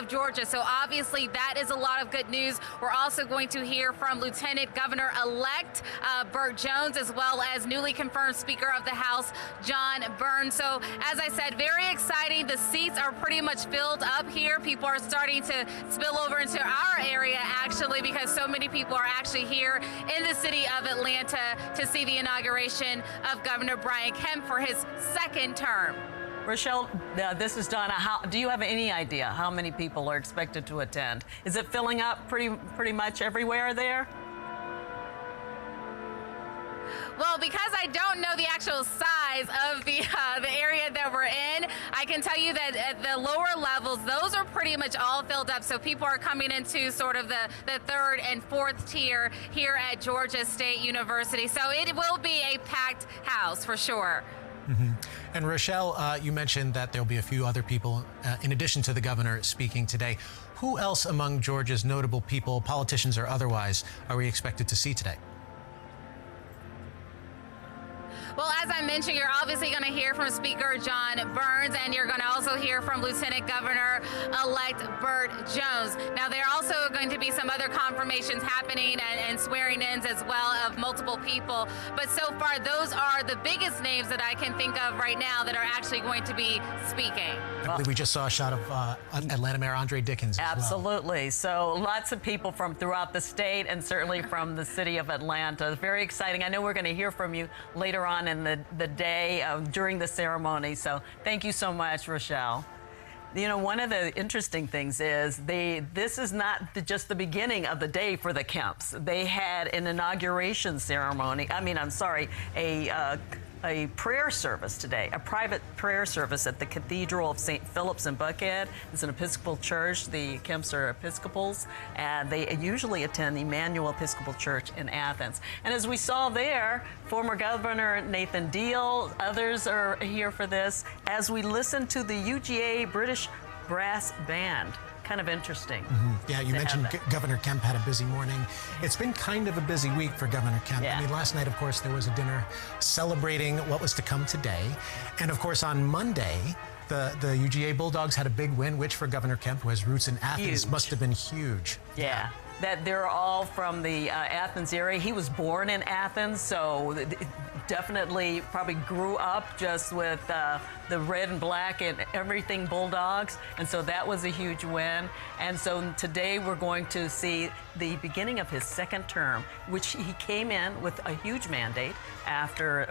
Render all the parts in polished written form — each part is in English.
of Georgia. So obviously that is a lot of good news. We're also going to hear from Lieutenant Governor-elect Burt Jones, as well as newly confirmed Speaker of the House, John Byrne. So as I said, very exciting. The seats are pretty much filled up here. People are starting to spill over into our area, actually, because so many people are actually here in the city of Atlanta to see the inauguration of Governor Brian Kemp for his second term. Rochelle, this is Donna. Do you have any idea how many people are expected to attend? Is it filling up pretty much everywhere there? Well, because I don't know the actual size of the area that we're in, I can tell you that at the lower levels, those are pretty much all filled up. So people are coming into sort of the third and fourth tier here at Georgia State University. So it will be a packed house for sure. Mm-hmm. And Rochelle, you mentioned that there'll be a few other people in addition to the governor speaking today. Who else among Georgia's notable people, politicians or otherwise, are we expected to see today? Well, as I mentioned, you're obviously going to hear from Speaker John Burns, and you're going to also hear from Lieutenant Governor-elect Burt Jones. Now, there are also going to be some other confirmations happening and swearing-ins as well of multiple people. But so far, those are the biggest names that I can think of right now that are actually going to be speaking. I believe we just saw a shot of Atlanta Mayor Andre Dickens as Absolutely. well. So lots of people from throughout the state and certainly from the city of Atlanta. Very exciting. I know we're going to hear from you later on in the day during the ceremony. So thank you so much, Rochelle. You know, one of the interesting things is this is not just the beginning of the day for the Kemps. They had an inauguration ceremony. A prayer service today, a private prayer service at the Cathedral of St. Philip's in Buckhead. It's an Episcopal church. The Kemps are Episcopals, and they usually attend the Emmanuel Episcopal Church in Athens. And as we saw there, former Governor Nathan Deal, others are here for this, as we listen to the UGA British Brass Band. Kind of interesting. Mm-hmm. Yeah, you mentioned Governor Kemp had a busy morning. It's been kind of a busy week for Governor Kemp. Yeah. I mean, last night, of course, there was a dinner celebrating what was to come today. And of course, on Monday, the UGA Bulldogs had a big win, which for Governor Kemp, who has roots in Athens, must have been huge. Yeah. That they're all from the Athens area. He was born in Athens, so definitely probably grew up just with the red and black and everything Bulldogs, and so that was a huge win. And so today we're going to see the beginning of his second term, which he came in with a huge mandate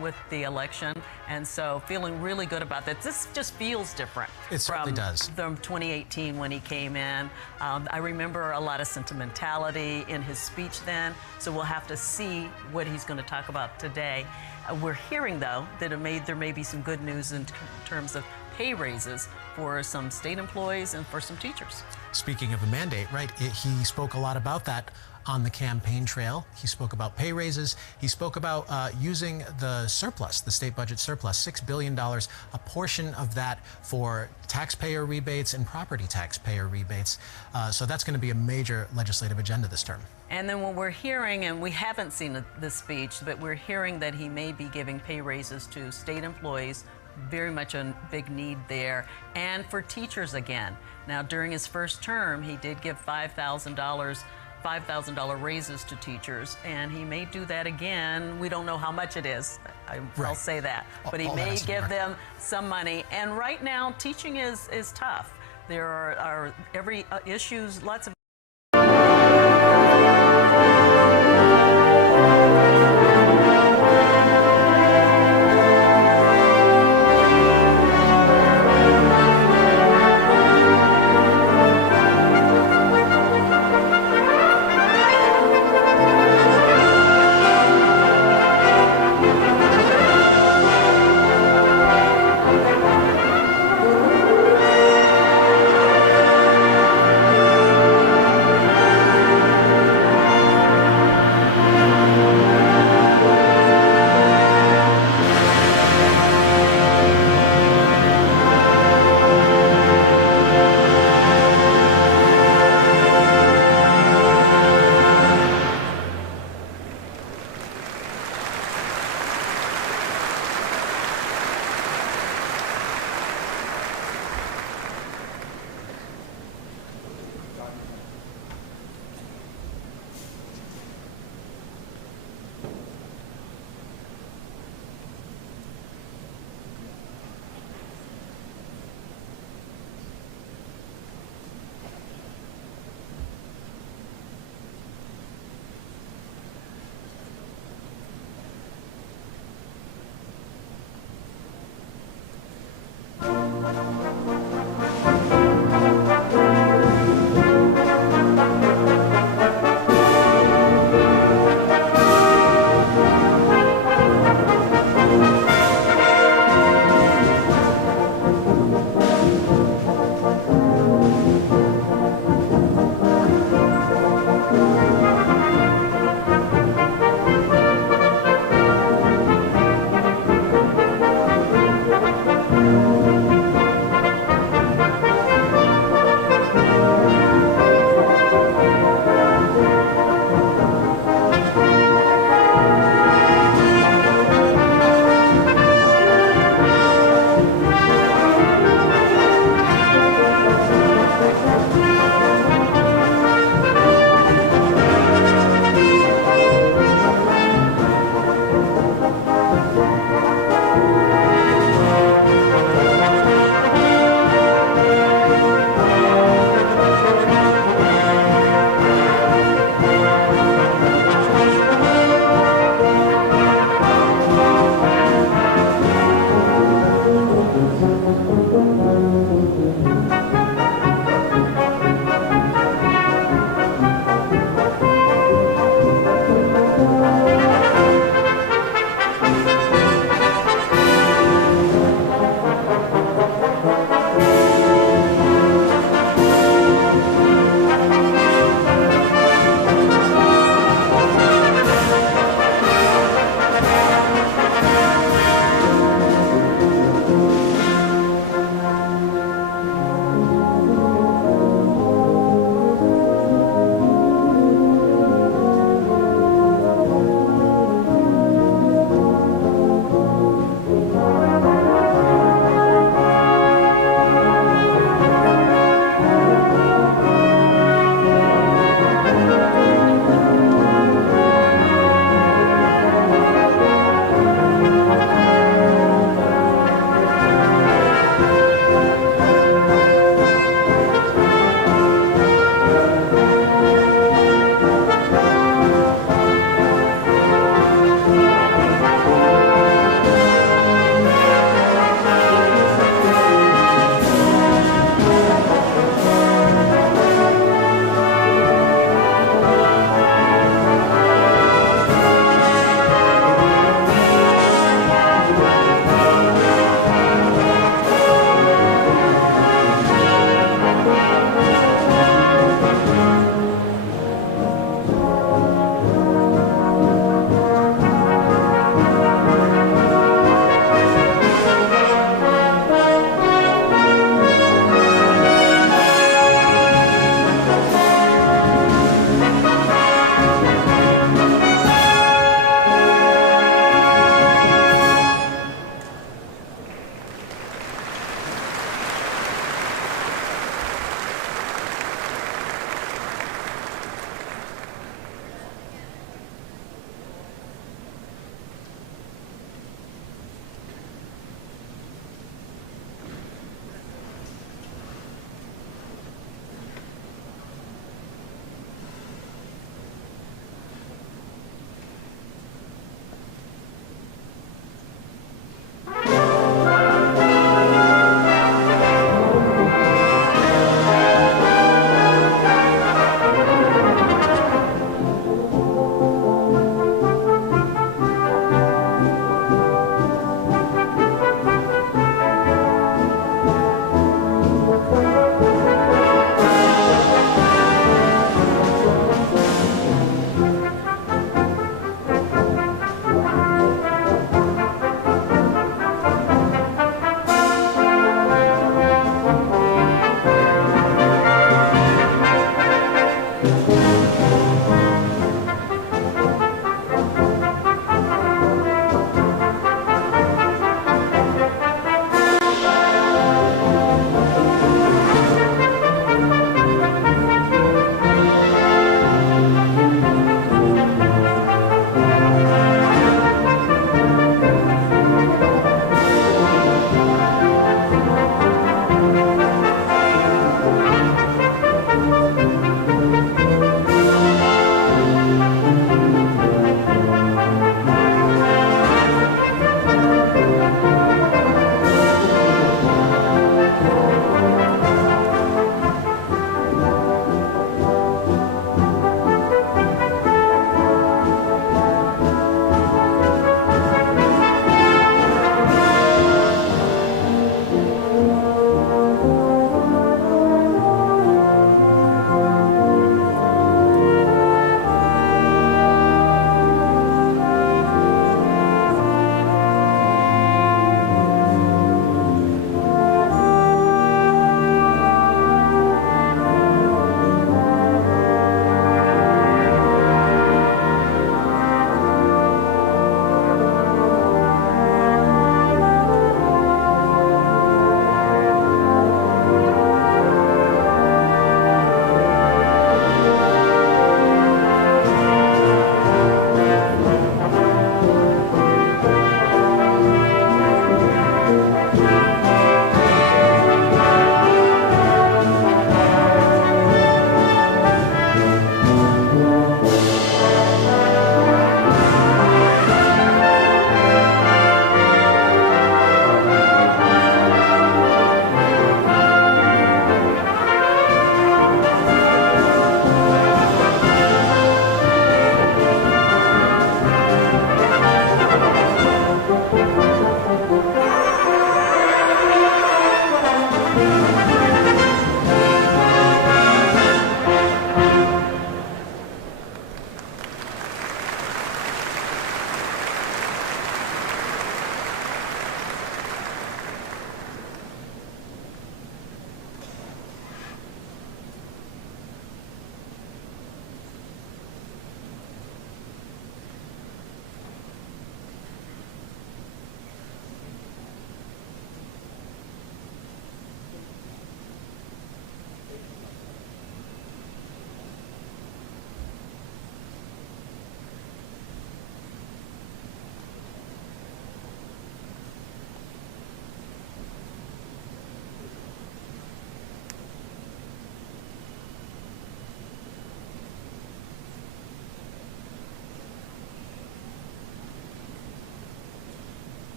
with the election, and so feeling really good about that. This just feels different. It certainly does. From 2018 when he came in. I remember a lot of sentimentality in his speech then, so we'll have to see what he's going to talk about today. We're hearing, though, that there may be some good news in terms of pay raises for some state employees and for some teachers. Speaking of a mandate, right, he spoke a lot about that on the campaign trail. He spoke about pay raises. He spoke about using the surplus, the state budget surplus, $6 billion, a portion of that for taxpayer rebates and property taxpayer rebates. So that's going to be a major legislative agenda this term. And then what we're hearing, and we haven't seen the speech, but we're hearing that he may be giving pay raises to state employees, very much a big need there, and for teachers again. Now, during his first term, he did give $5,000 raises to teachers, and he may do that again. We don't know how much it is. I'll say that. But he may give them some money. And right now, teaching is tough. There are issues, lots of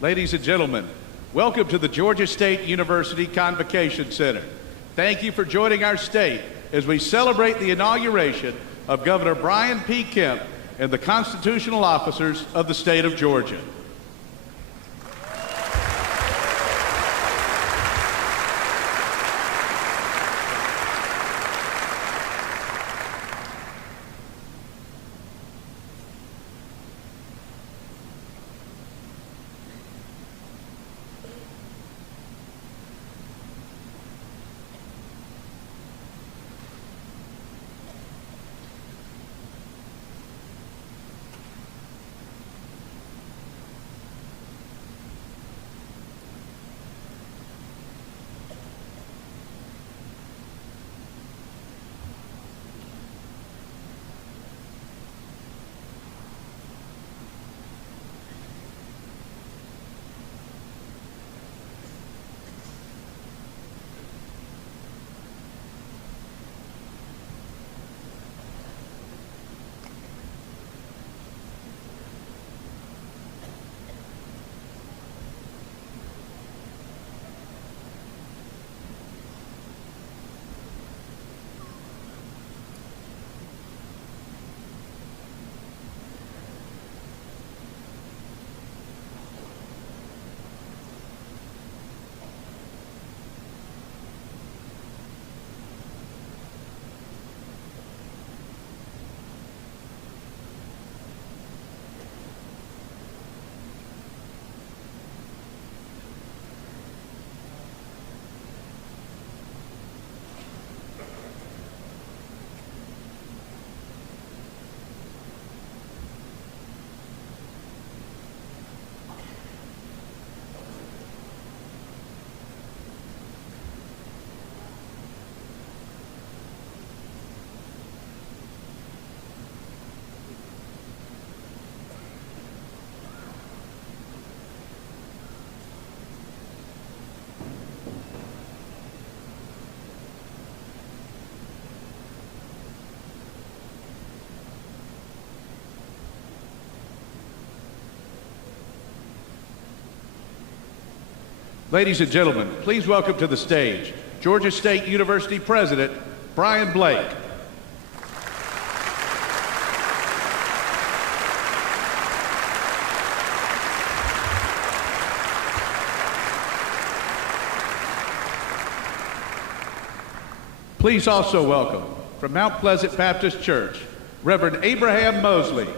Ladies and gentlemen, welcome to the Georgia State University Convocation Center. Thank you for joining our state as we celebrate the inauguration of Governor Brian P. Kemp and the constitutional officers of the state of Georgia. Ladies and gentlemen, please welcome to the stage Georgia State University President Brian Blake. Please also welcome from Mount Pleasant Baptist Church, Reverend Abraham Mosley.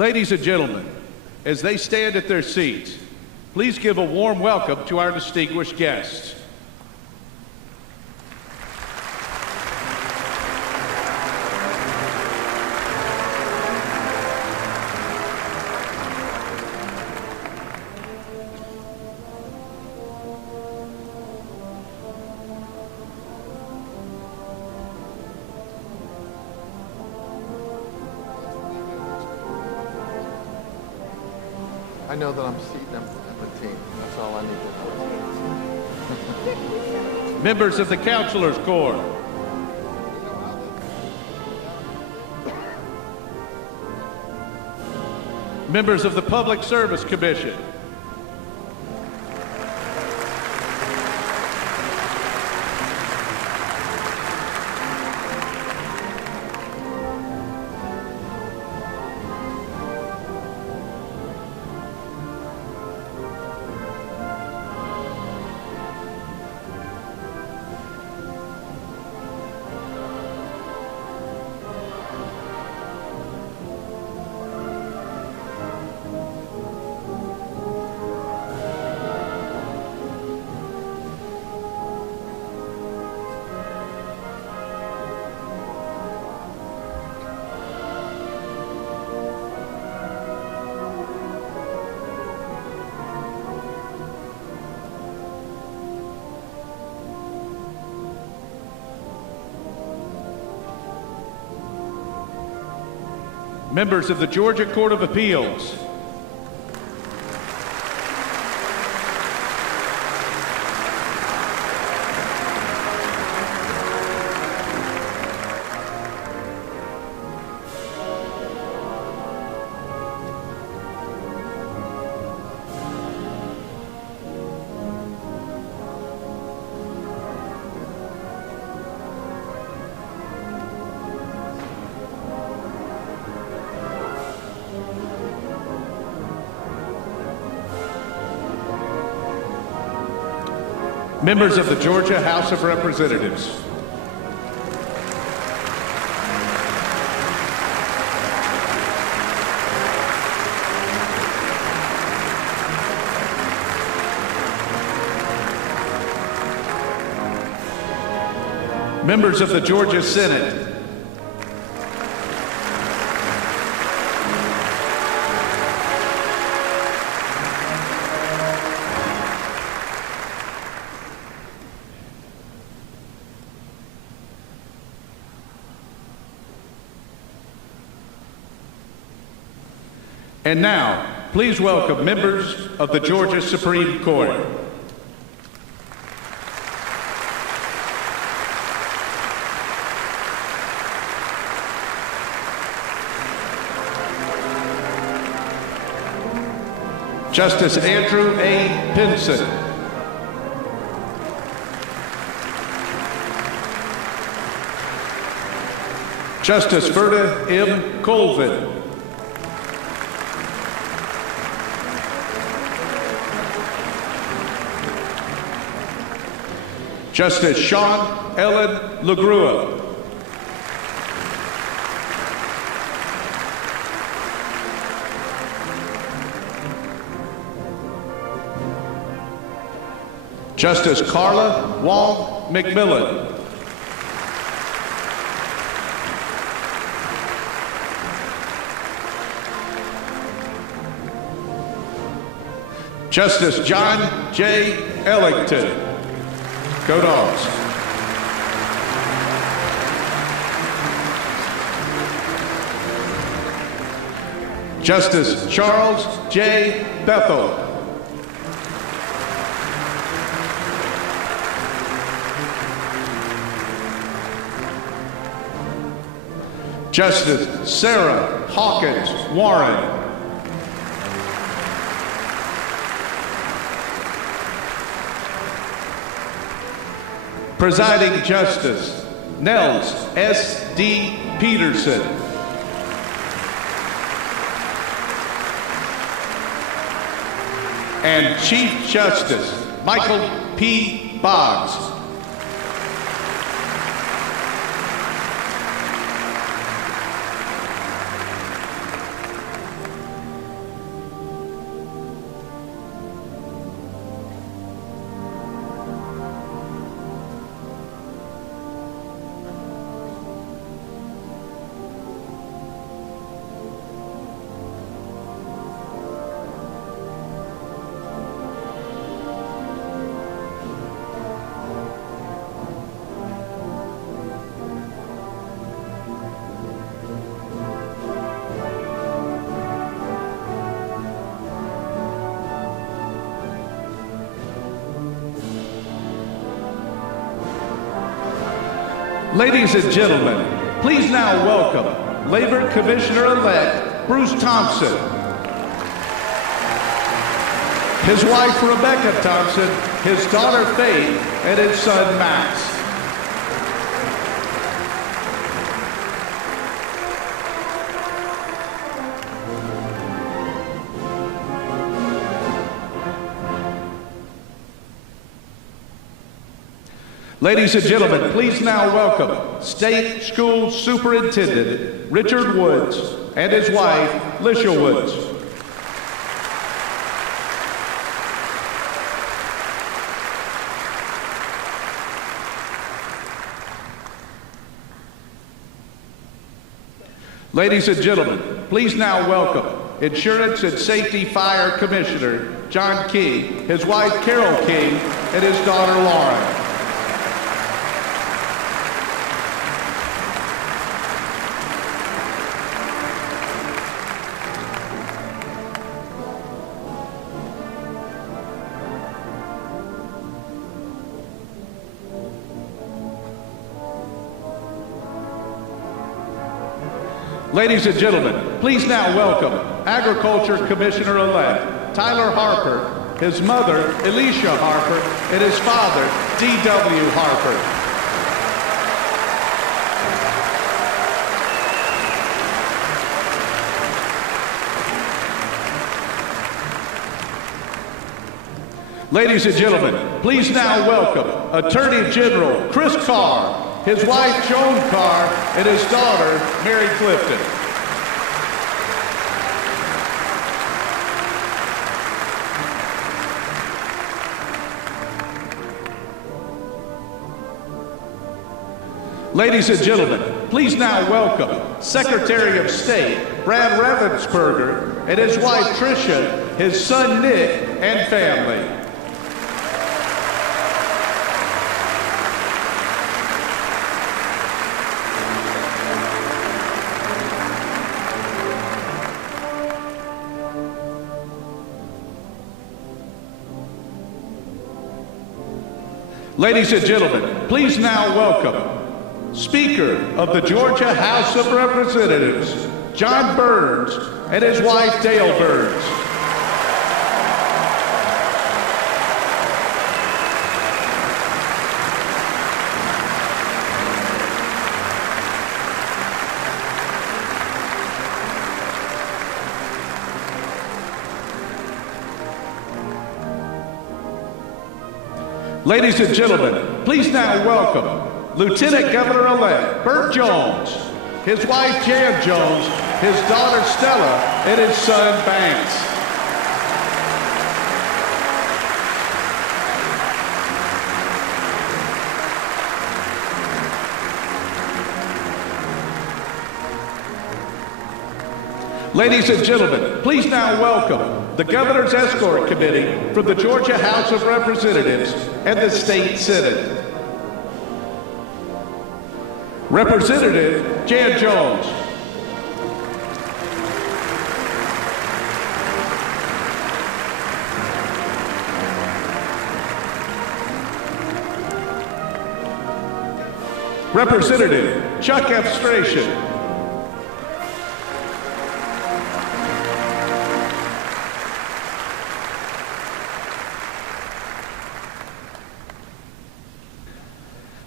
Ladies and gentlemen, as they stand at their seats, please give a warm welcome to our distinguished guests. I know that I'm seating them at the team. That's all I need to know. Members of the Counselors Corps. Members of the Public Service Commission. Members of the Georgia Court of Appeals. Members of the Georgia House of Representatives. Members of the Georgia Senate. And now, please welcome members of the Georgia Supreme Court. Justice Andrew A. Pinson. Justice Verda M. Colvin. Justice Sean Ellen LaGrua. Justice Carla Wong McMillan. Justice John J. Ellington. Go Dogs. Justice Charles J. Bethel. Justice Sarah Hawkins Warren. Presiding Justice Nels S. D. Peterson. And Chief Justice Michael P. Boggs. Ladies and gentlemen, please now welcome Labor Commissioner-elect Bruce Thompson, his wife Rebecca Thompson, his daughter Faith, and his son Max. Ladies and gentlemen, please now welcome State School Superintendent Richard Woods and his wife, Lisha Woods. Ladies and gentlemen, please now welcome Insurance and Safety Fire Commissioner John King, his wife Carol King, and his daughter Lauren. Ladies and gentlemen, please now welcome Agriculture Commissioner-elect Tyler Harper, his mother, Alicia Harper, and his father, D.W. Harper. Ladies and gentlemen, please now welcome Attorney General Chris Carr, his wife Joan Carr, and his daughter Mary Clifton. Ladies and gentlemen, please now welcome Secretary of State Brad Ravensburger and his wife Tricia, his son Nick, and family. Ladies and gentlemen, please now welcome Speaker of the Georgia House of Representatives, John Burns, and his wife, Dale Burns. Ladies and gentlemen, please now welcome Lieutenant Governor-elect Burt Jones, his wife Jan Jones, his daughter Stella, and his son Banks. Ladies and gentlemen, please now welcome the Governor's Escort Committee from the Georgia House of Representatives and the State Senate. Representative Jan Jones. Representative Chuck F. Stration.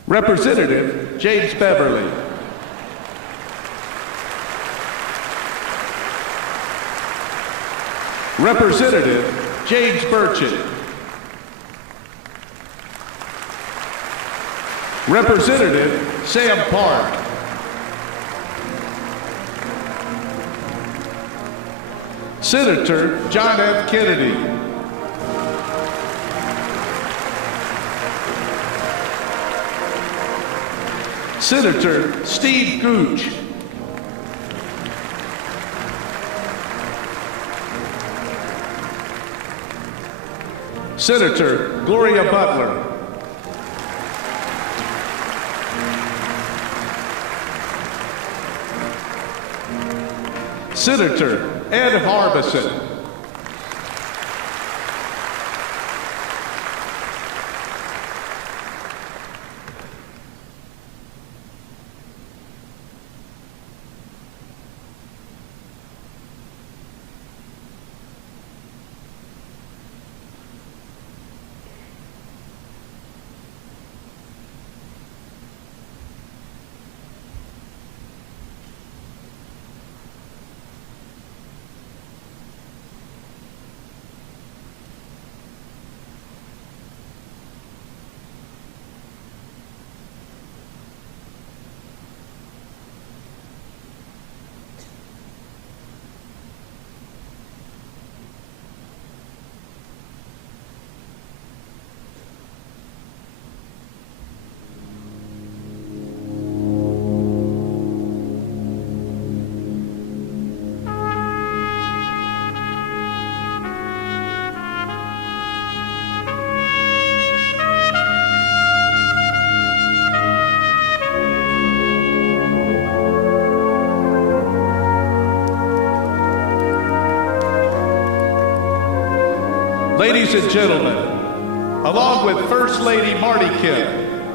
Representative James Beverly. Representative James Burchett. Representative Sam Park. Senator John F. Kennedy. Senator Steve Gooch. Senator Gloria Butler. Senator Ed Harbison. Ladies and gentlemen, along with First Lady Marty Kemp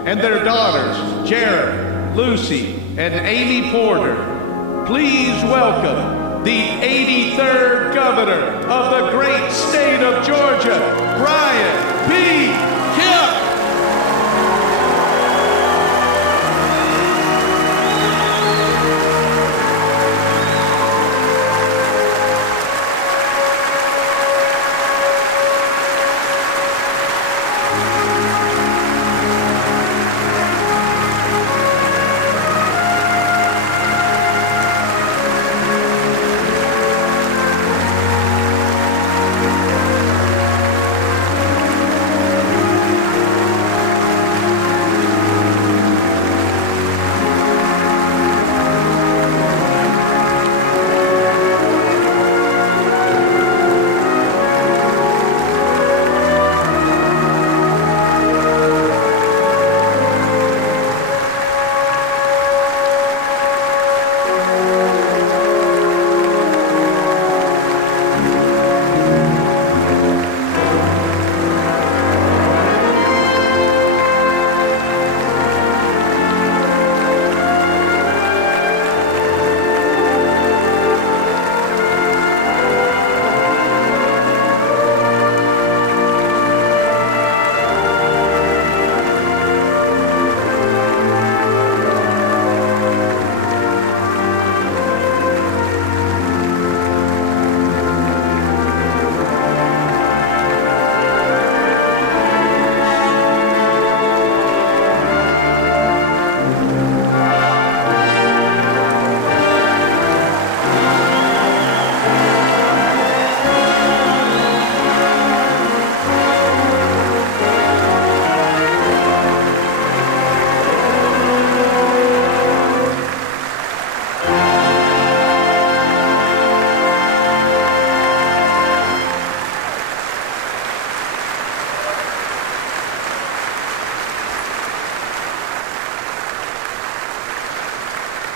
and their daughters, Jared, Lucy, and Amy Porter, please welcome the 83rd Governor of the great state of Georgia, Brian P. Kemp.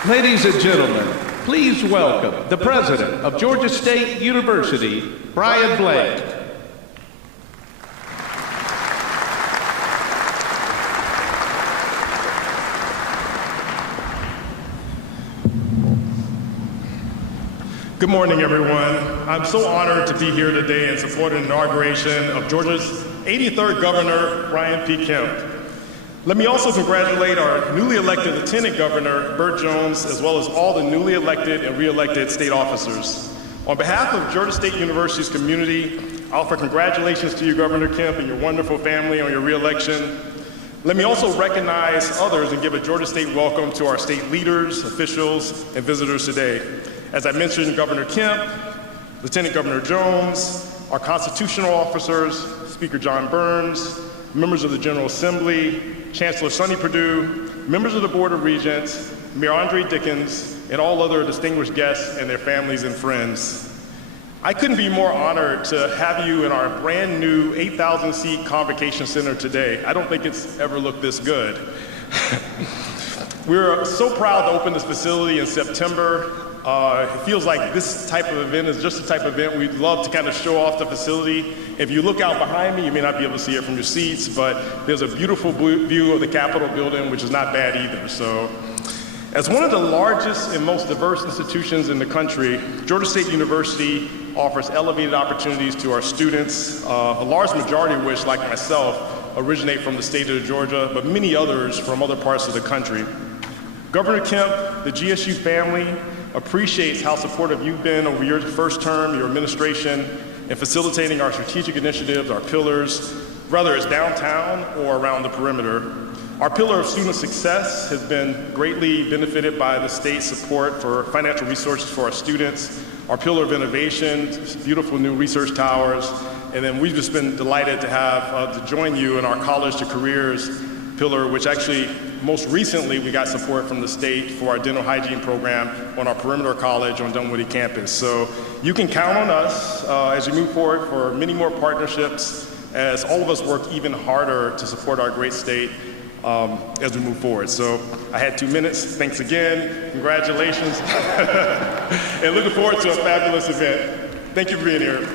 Ladies and gentlemen, please welcome the president of Georgia State University, Brian Blake. Good morning, everyone. I'm so honored to be here today in support of the inauguration of Georgia's 83rd Governor, Brian P. Kemp. Let me also congratulate our newly elected Lieutenant Governor, Burt Jones, as well as all the newly elected and re-elected state officers. On behalf of Georgia State University's community, I offer congratulations to you, Governor Kemp, and your wonderful family on your re-election. Let me also recognize others and give a Georgia State welcome to our state leaders, officials, and visitors today. As I mentioned, Governor Kemp, Lieutenant Governor Jones, our constitutional officers, Speaker John Burns, members of the General Assembly, Chancellor Sonny Perdue, members of the Board of Regents, Mayor Andre Dickens, and all other distinguished guests and their families and friends. I couldn't be more honored to have you in our brand new 8,000-seat Convocation Center today. I don't think it's ever looked this good. We're so proud to open this facility in September. It feels like this type of event is just the type of event we'd love to kind of show off the facility. If you look out behind me, you may not be able to see it from your seats, but there's a beautiful view of the Capitol building, which is not bad either. So, as one of the largest and most diverse institutions in the country, Georgia State University offers elevated opportunities to our students, a large majority of which, like myself, originate from the state of Georgia, but many others from other parts of the country. Governor Kemp, the GSU family, appreciates how supportive you've been over your first term, your administration, in facilitating our strategic initiatives, our pillars, whether it's downtown or around the perimeter. Our pillar of student success has been greatly benefited by the state's support for financial resources for our students. Our pillar of innovation, beautiful new research towers, and then we've just been delighted to have to join you in our College to Careers pillar, which actually most recently we got support from the state for our dental hygiene program on our Perimeter College on Dunwoody campus. So you can count on us as you move forward for many more partnerships as all of us work even harder to support our great state as we move forward. So I had 2 minutes. Thanks again. Congratulations. And looking forward to a fabulous event. Thank you for being here.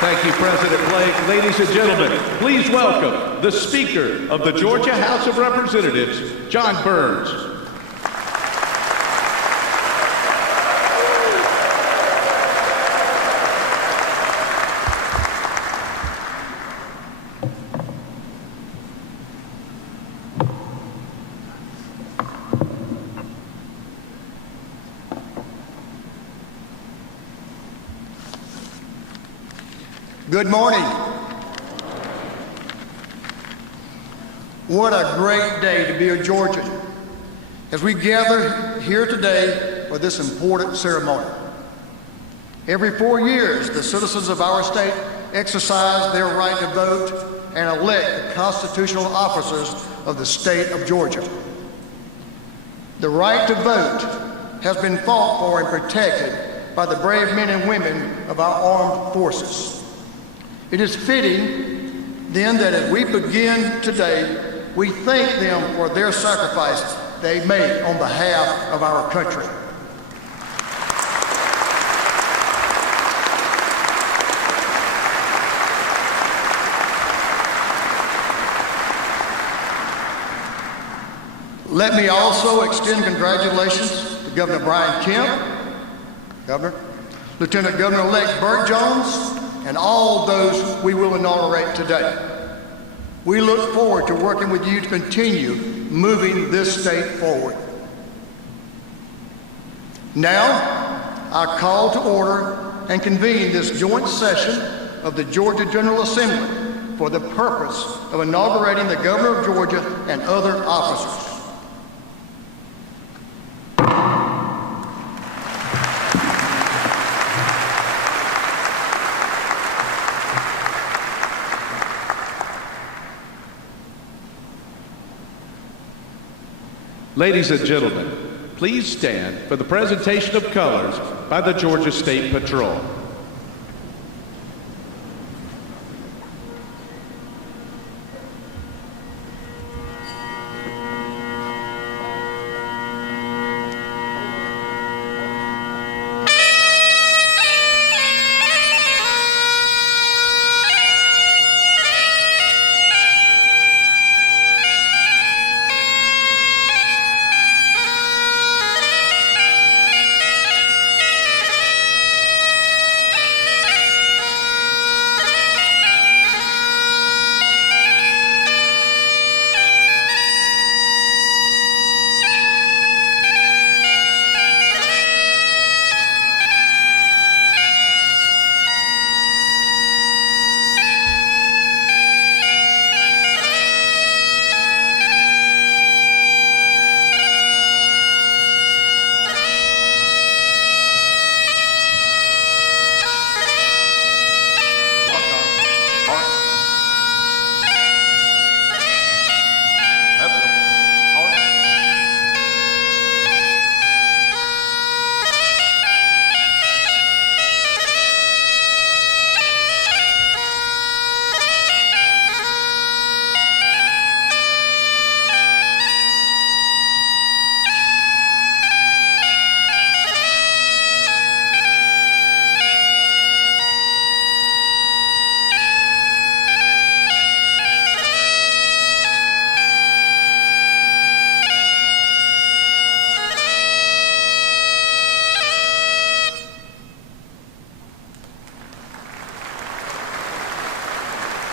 Thank you, President Blake. Ladies and gentlemen, please welcome the Speaker of the Georgia House of Representatives, John Burns. Good morning. What a great day to be a Georgian as we gather here today for this important ceremony. Every 4 years, the citizens of our state exercise their right to vote and elect the constitutional officers of the state of Georgia. The right to vote has been fought for and protected by the brave men and women of our armed forces. It is fitting, then, that as we begin today, we thank them for their sacrifices they made on behalf of our country. Let me also extend congratulations to Governor Brian Kemp, Governor, Lieutenant Governor-elect Burt Jones, and all those we will inaugurate today. We look forward to working with you to continue moving this state forward. Now, I call to order and convene this joint session of the Georgia General Assembly for the purpose of inaugurating the Governor of Georgia and other officers. Ladies and gentlemen, please stand for the presentation of colors by the Georgia State Patrol.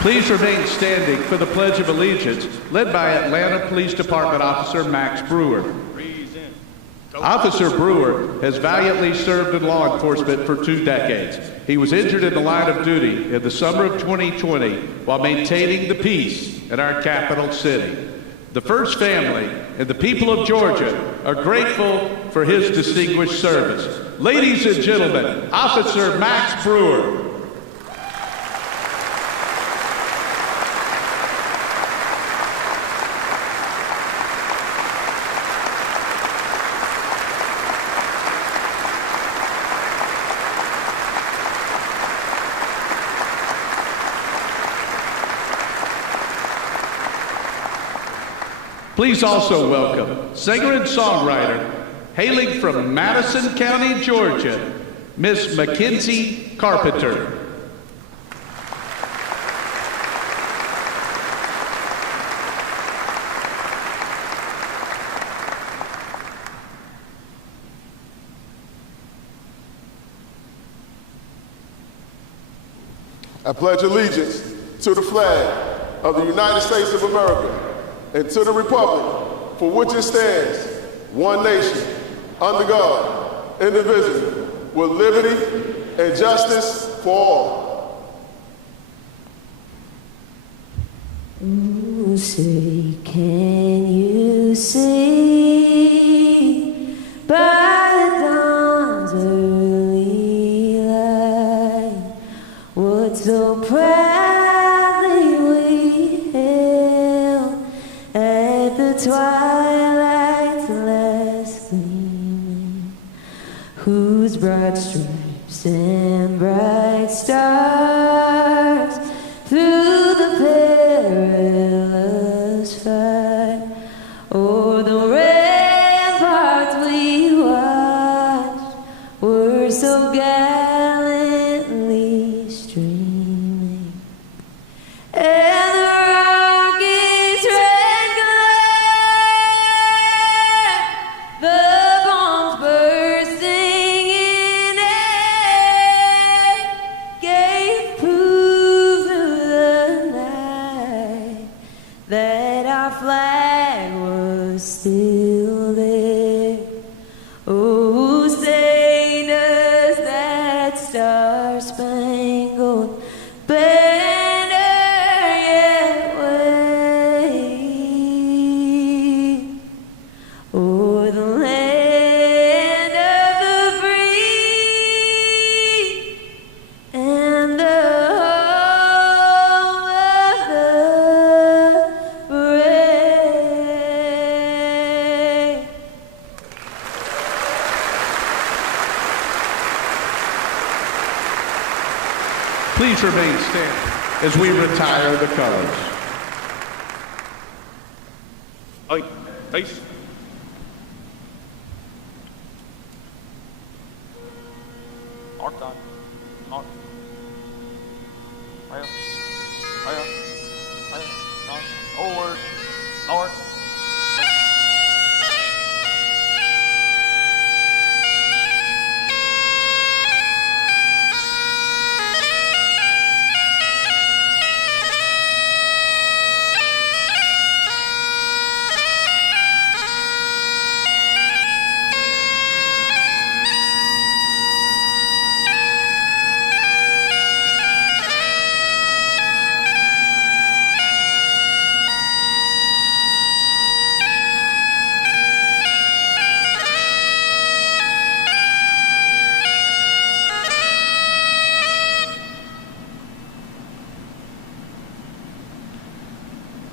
Please remain standing for the Pledge of Allegiance, led by Atlanta Police Department Officer Max Brewer. Officer Brewer has valiantly served in law enforcement for 2 decades. He was injured in the line of duty in the summer of 2020 while maintaining the peace in our capital city. The First Family and the people of Georgia are grateful for his distinguished service. Ladies and gentlemen, Officer Max Brewer. Please also welcome singer and songwriter, hailing from Madison County, Georgia, Miss Mackenzie Carpenter. I pledge allegiance to the flag of the United States of America and to the republic for which it stands, one nation, under God, indivisible, with liberty and justice for all. Ooh, say, can you see by the dawn's early light what so proudly we hailed at the twilight's last gleaming, whose broad stripes and bright stars through the perilous fight o'er the ramparts we watched were so gallantly streaming, and the rocket's red glare, the bombs bursting in air, gave proof through the night that our flag was still there. Oh, say does that star-spangled banner yet wave o'er the land of the free and the home of the brave? Please remain standing as we retire the colors. Oi, peace. Mark on. Mark. Higher. Higher. Higher. North. Forward. North.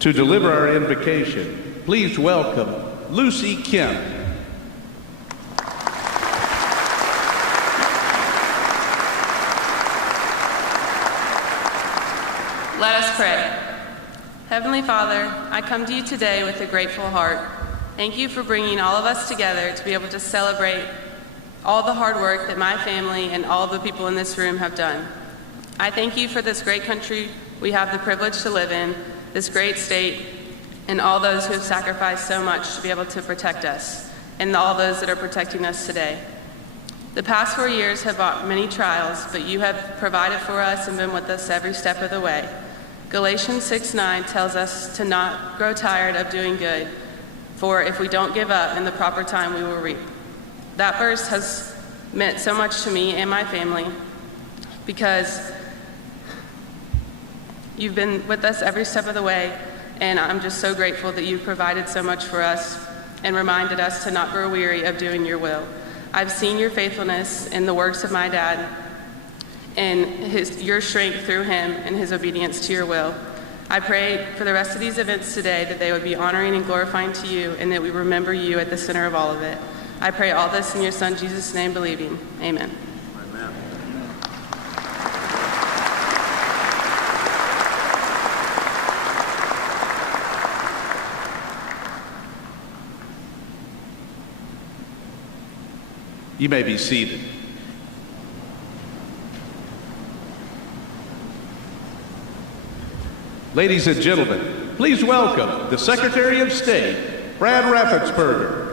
To deliver our invocation, please welcome Lucy Kemp. Let us pray. Heavenly Father, I come to you today with a grateful heart. Thank you for bringing all of us together to be able to celebrate all the hard work that my family and all the people in this room have done. I thank you for this great country we have the privilege to live in, this great state, and all those who have sacrificed so much to be able to protect us, and all those that are protecting us today. The past 4 years have brought many trials, but you have provided for us and been with us every step of the way. Galatians 6:9 tells us to not grow tired of doing good, for if we don't give up in the proper time, we will reap. That verse has meant so much to me and my family because you've been with us every step of the way, and I'm just so grateful that you've provided so much for us and reminded us to not grow weary of doing your will. I've seen your faithfulness in the works of my dad and your strength through him and his obedience to your will. I pray for the rest of these events today that they would be honoring and glorifying to you, and that we remember you at the center of all of it. I pray all this in your Son Jesus' name, believing. Amen. You may be seated. Ladies and gentlemen, please welcome the Secretary of State, Brad Raffensperger.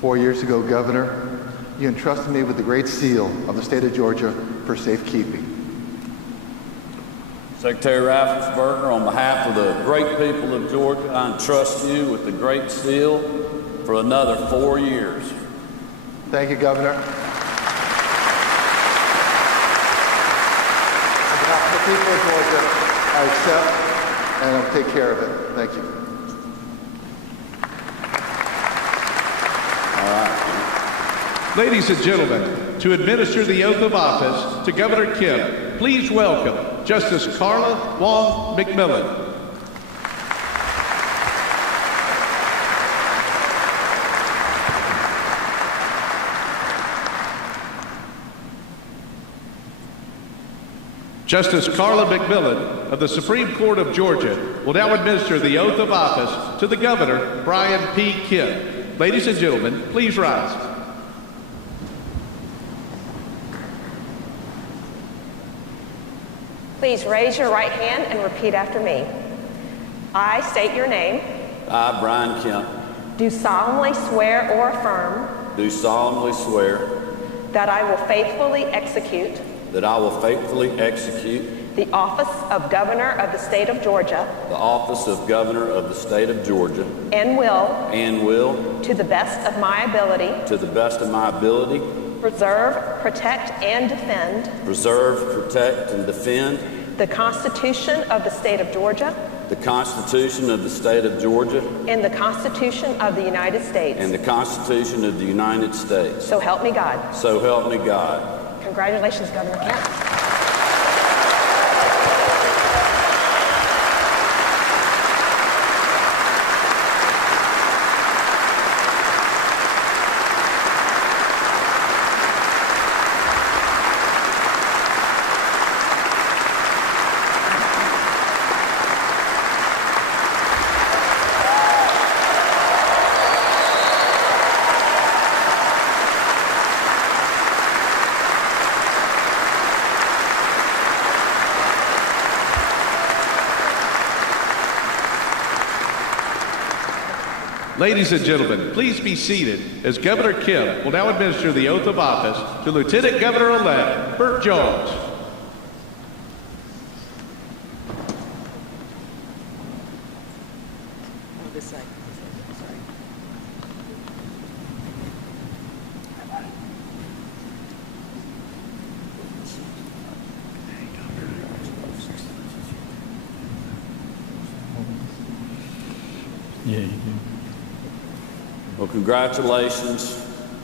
4 years ago, Governor, you entrusted me with the Great Seal of the state of Georgia for safekeeping. Secretary Raffensperger, on behalf of the great people of Georgia, I entrust you with the Great Seal for another 4 years. Thank you, Governor. On behalf of the people of Georgia, I accept and I'll take care of it. Thank you. Ladies and gentlemen, to administer the oath of office to Governor Kemp, please welcome Justice Carla Wong McMillan. Justice Carla McMillan of the Supreme Court of Georgia will now administer the oath of office to the Governor, Brian P. Kemp. Ladies and gentlemen, please rise. Please raise your right hand and repeat after me. I state your name. I, Brian Kemp, Do solemnly swear or affirm do solemnly swear that I will faithfully execute that I will faithfully execute the office of Governor of the State of Georgia the office of Governor of the state of Georgia and will, to the best of my ability, preserve, protect, and defend the Constitution of the State of Georgia the Constitution of the state of Georgia and the Constitution of the United States. and the Constitution of the United States. So help me God. So help me God. Congratulations, Governor Kemp. Ladies and gentlemen, please be seated as Governor Kemp will now administer the oath of office to Lieutenant Governor-elect Burt Jones. Well, congratulations.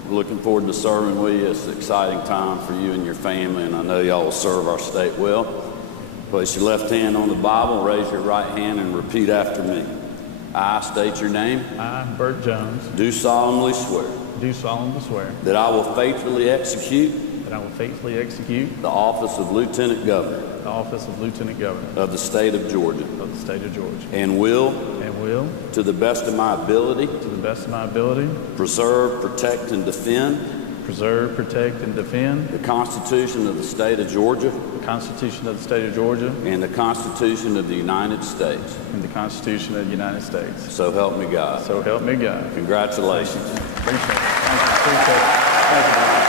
We're looking forward to serving with you. It's an exciting time for you and your family, and I know y'all will serve our state well. Place your left hand on the Bible, raise your right hand, and repeat after me. I state your name. I, Burt Jones, do solemnly swear that I will faithfully execute the office of Lieutenant Governor of the state of Georgia and will, to the best of my ability, preserve, protect, and defend preserve, protect, and defend the Constitution of the State of Georgia, the Constitution of the State of Georgia, and the Constitution of the United States. and the Constitution of the United States. So help me God. So help me God. Congratulations. Appreciate it. Thank you. Appreciate it. Thank you.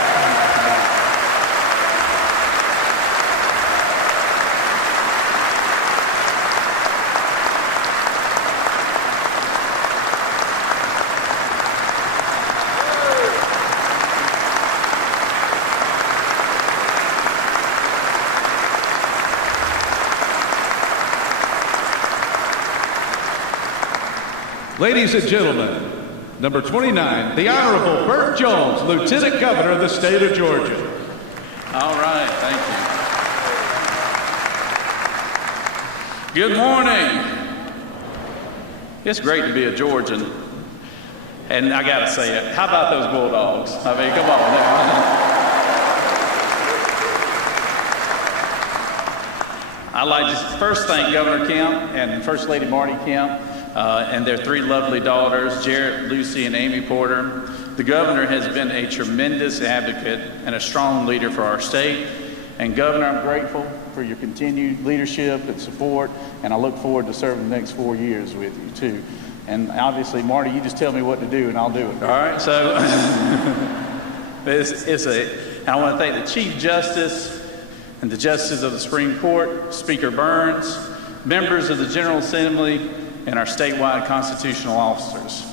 Ladies and gentlemen, number 29, the Honorable Burt Jones, Lieutenant Governor of the State of Georgia. All right, thank you. Good morning. It's great to be a Georgian. And I gotta say it, how about those Bulldogs? I mean, come on. I'd like to first thank Governor Kemp and First Lady Marty Kemp and their three lovely daughters, Jarrett, Lucy, and Amy Porter. The governor has been a tremendous advocate and a strong leader for our state. And Governor, I'm grateful for your continued leadership and support, and I look forward to serving the next 4 years with you too. And obviously, Marty, you just tell me what to do and I'll do it. All right, so I want to thank the Chief Justice and the Justices of the Supreme Court, Speaker Burns, members of the General Assembly, and our statewide constitutional officers.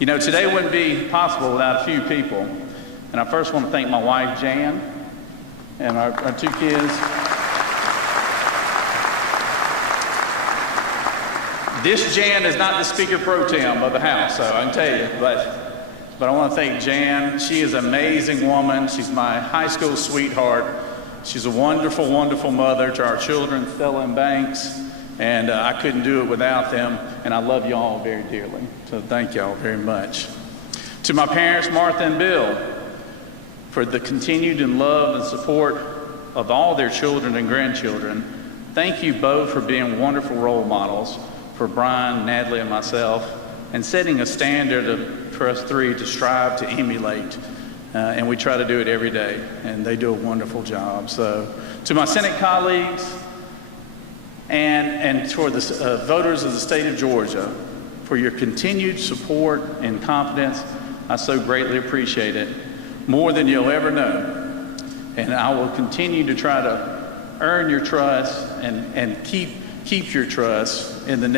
You know, today wouldn't be possible without a few people. And I first want to thank my wife, Jan, and our two kids. This Jan is not the Speaker Pro Tem of the House, so I can tell you, but I want to thank Jan. She is an amazing woman. She's my high school sweetheart. She's a wonderful, wonderful mother to our children, Stella and Banks. And I couldn't do it without them, and I love you all very dearly. So thank you all very much. To my parents, Martha and Bill, for the continued love and support of all their children and grandchildren. Thank you both for being wonderful role models for Brian, Natalie, and myself, and setting a standard for us three to strive to emulate. And we try to do it every day, and they do a wonderful job. So to my Senate colleagues, and for the voters of the state of Georgia, for your continued support and confidence, I so greatly appreciate it, more than you'll ever know. And I will continue to try to earn your trust and keep your trust in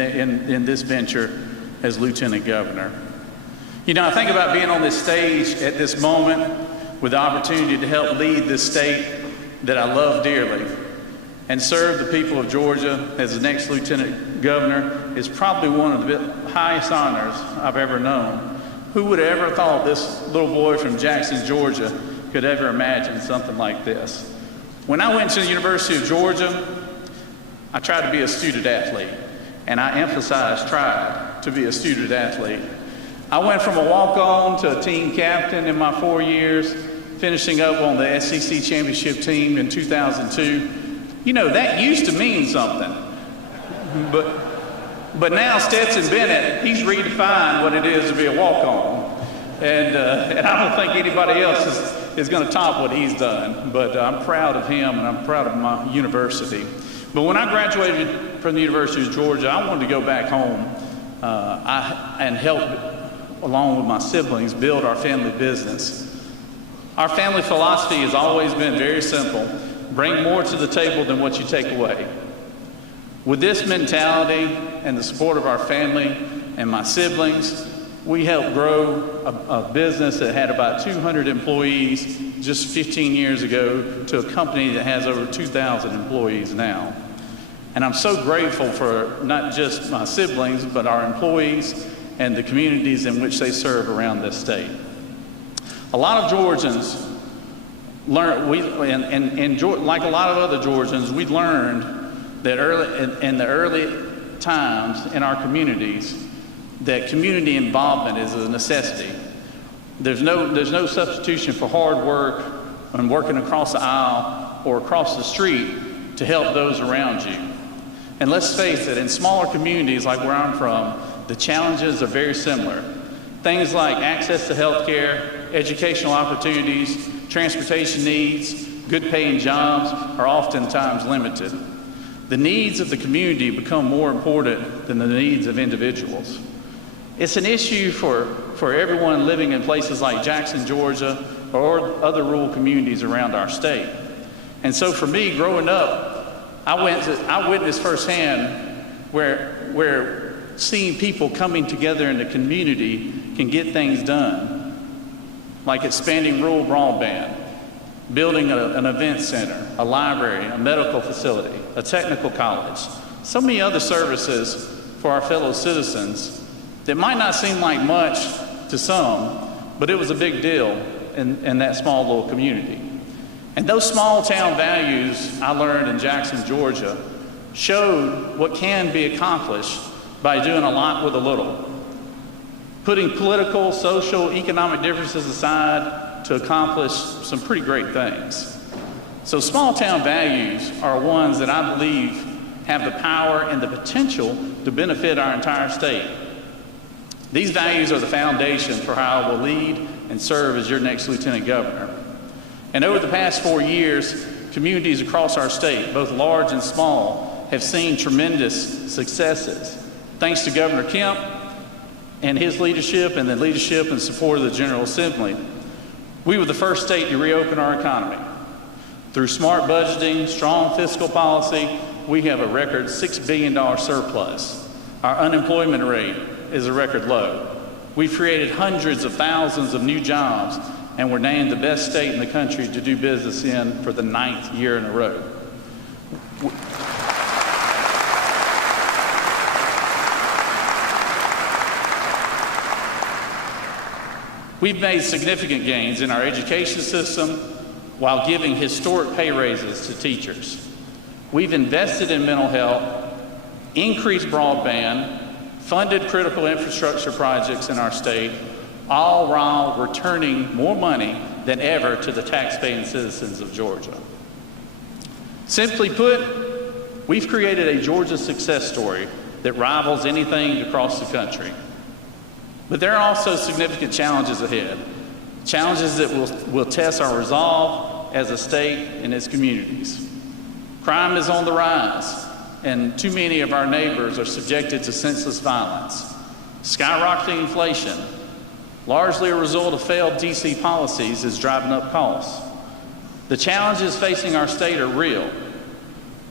this venture as Lieutenant Governor. You know, I think about being on this stage at this moment with the opportunity to help lead this state that I love dearly and serve the people of Georgia as the next Lieutenant Governor is probably one of the highest honors I've ever known. Who would have ever thought this little boy from Jackson, Georgia could ever imagine something like this? When I went to the University of Georgia, I tried to be a student athlete, and I emphasize tried to be a student athlete. I went from a walk-on to a team captain in my 4 years, finishing up on the SEC championship team in 2002. You know, that used to mean something. But now Stetson Bennett, he's redefined what it is to be a walk-on. And I don't think anybody else is going to top what he's done. But I'm proud of him, and I'm proud of my university. But when I graduated from the University of Georgia, I wanted to go back home and help, along with my siblings, build our family business. Our family philosophy has always been very simple. Bring more to the table than what you take away. With this mentality and the support of our family and my siblings, we helped grow a business that had about 200 employees just 15 years ago to a company that has over 2,000 employees now. And I'm so grateful for not just my siblings, but our employees and the communities in which they serve around this state. A lot of Georgians learn, like a lot of other Georgians, we learned that in the early times in our communities, that community involvement is a necessity. There's no substitution for hard work and working across the aisle or across the street to help those around you. And let's face it, in smaller communities like where I'm from, the challenges are very similar. Things like access to health care, educational opportunities, transportation needs, good paying jobs are oftentimes limited. The needs of the community become more important than the needs of individuals. It's an issue for everyone living in places like Jackson, Georgia, or other rural communities around our state. And so for me, growing up, I witnessed firsthand where seeing people coming together in the community can get things done, like expanding rural broadband, building an event center, a library, a medical facility, a technical college, so many other services for our fellow citizens that might not seem like much to some, but it was a big deal in that small little community. And those small town values I learned in Jackson, Georgia, showed what can be accomplished by doing a lot with a little. Putting political, social, economic differences aside to accomplish some pretty great things. So small town values are ones that I believe have the power and the potential to benefit our entire state. These values are the foundation for how I will lead and serve as your next Lieutenant Governor. And over the past 4 years, communities across our state, both large and small, have seen tremendous successes. Thanks to Governor Kemp and his leadership and the leadership and support of the General Assembly, we were the first state to reopen our economy. Through smart budgeting, strong fiscal policy, we have a record $6 billion surplus. Our unemployment rate is a record low. We've created hundreds of thousands of new jobs, and we're named the best state in the country to do business in for the 9th year in a row. We've made significant gains in our education system while giving historic pay raises to teachers. We've invested in mental health, increased broadband, funded critical infrastructure projects in our state, all while returning more money than ever to the taxpaying citizens of Georgia. Simply put, we've created a Georgia success story that rivals anything across the country. But there are also significant challenges ahead, challenges that will test our resolve as a state and its communities. Crime is on the rise, and too many of our neighbors are subjected to senseless violence. Skyrocketing inflation, largely a result of failed DC policies, is driving up costs. The challenges facing our state are real,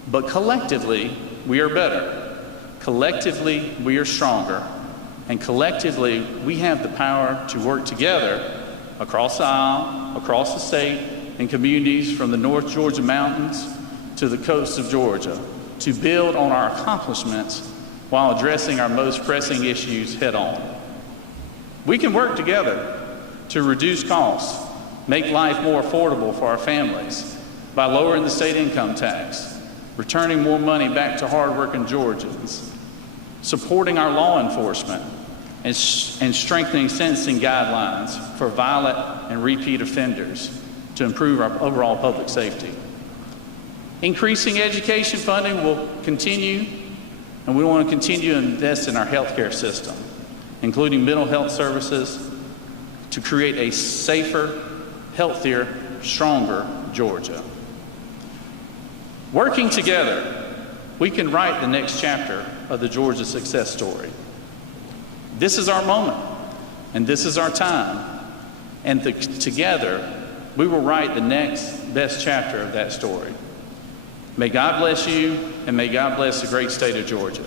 but collectively, we are better. Collectively, we are stronger. And collectively, we have the power to work together across the aisle, across the state, and communities from the North Georgia mountains to the coast of Georgia to build on our accomplishments while addressing our most pressing issues head on. We can work together to reduce costs, make life more affordable for our families by lowering the state income tax, returning more money back to hardworking Georgians, supporting our law enforcement, and strengthening sentencing guidelines for violent and repeat offenders to improve our overall public safety. Increasing education funding will continue, and we want to continue to invest in our healthcare system, including mental health services, to create a safer, healthier, stronger Georgia. Working together, we can write the next chapter of the Georgia success story. This is our moment, and this is our time, and together we will write the next best chapter of that story. May God bless you, and may God bless the great state of Georgia.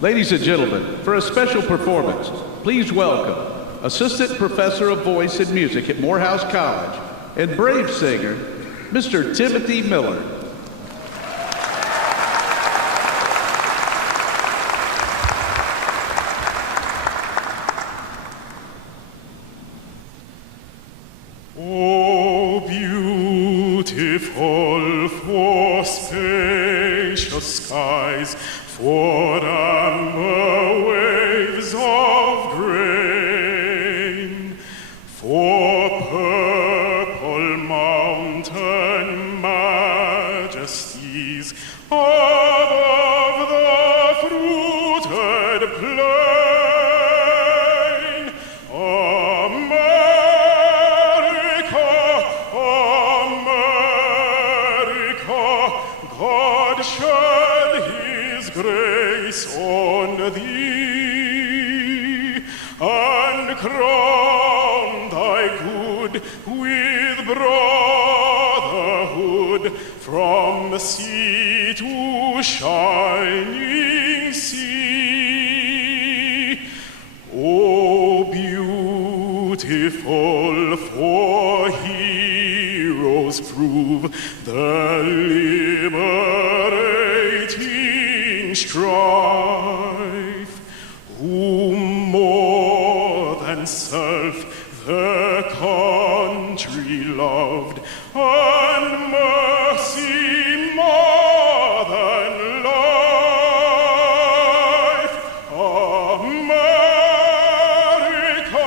Ladies and gentlemen, for a special performance, please welcome Assistant Professor of Voice and Music at Morehouse College and brave singer, Mr. Timothy Miller. Oh, beautiful for and crown thy good with brotherhood from sea to shining sea. Oh, beautiful, for heroes prove the liberating strife, who more than self the country loved, and mercy more than life. America,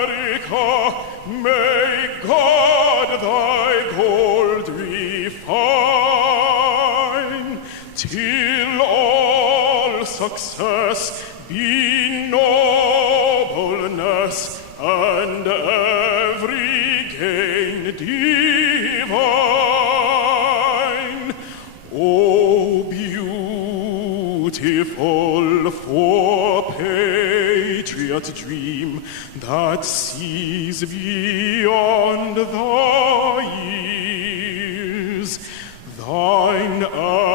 America, may God thy gold refine, till all success be nobleness, and every gain divine. Oh, beautiful for patriot dream that sees beyond the years, thine alabaster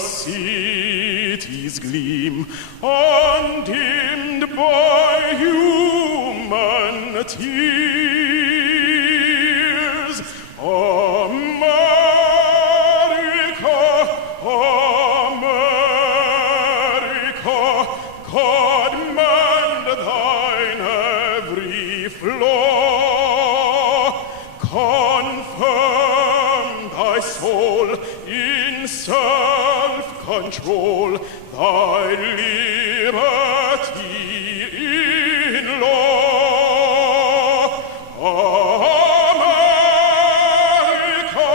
cities gleam, undimmed by human tears. America, America, God mend thine every flaw, confirm thy soul in self-control, thy liberty in law. America,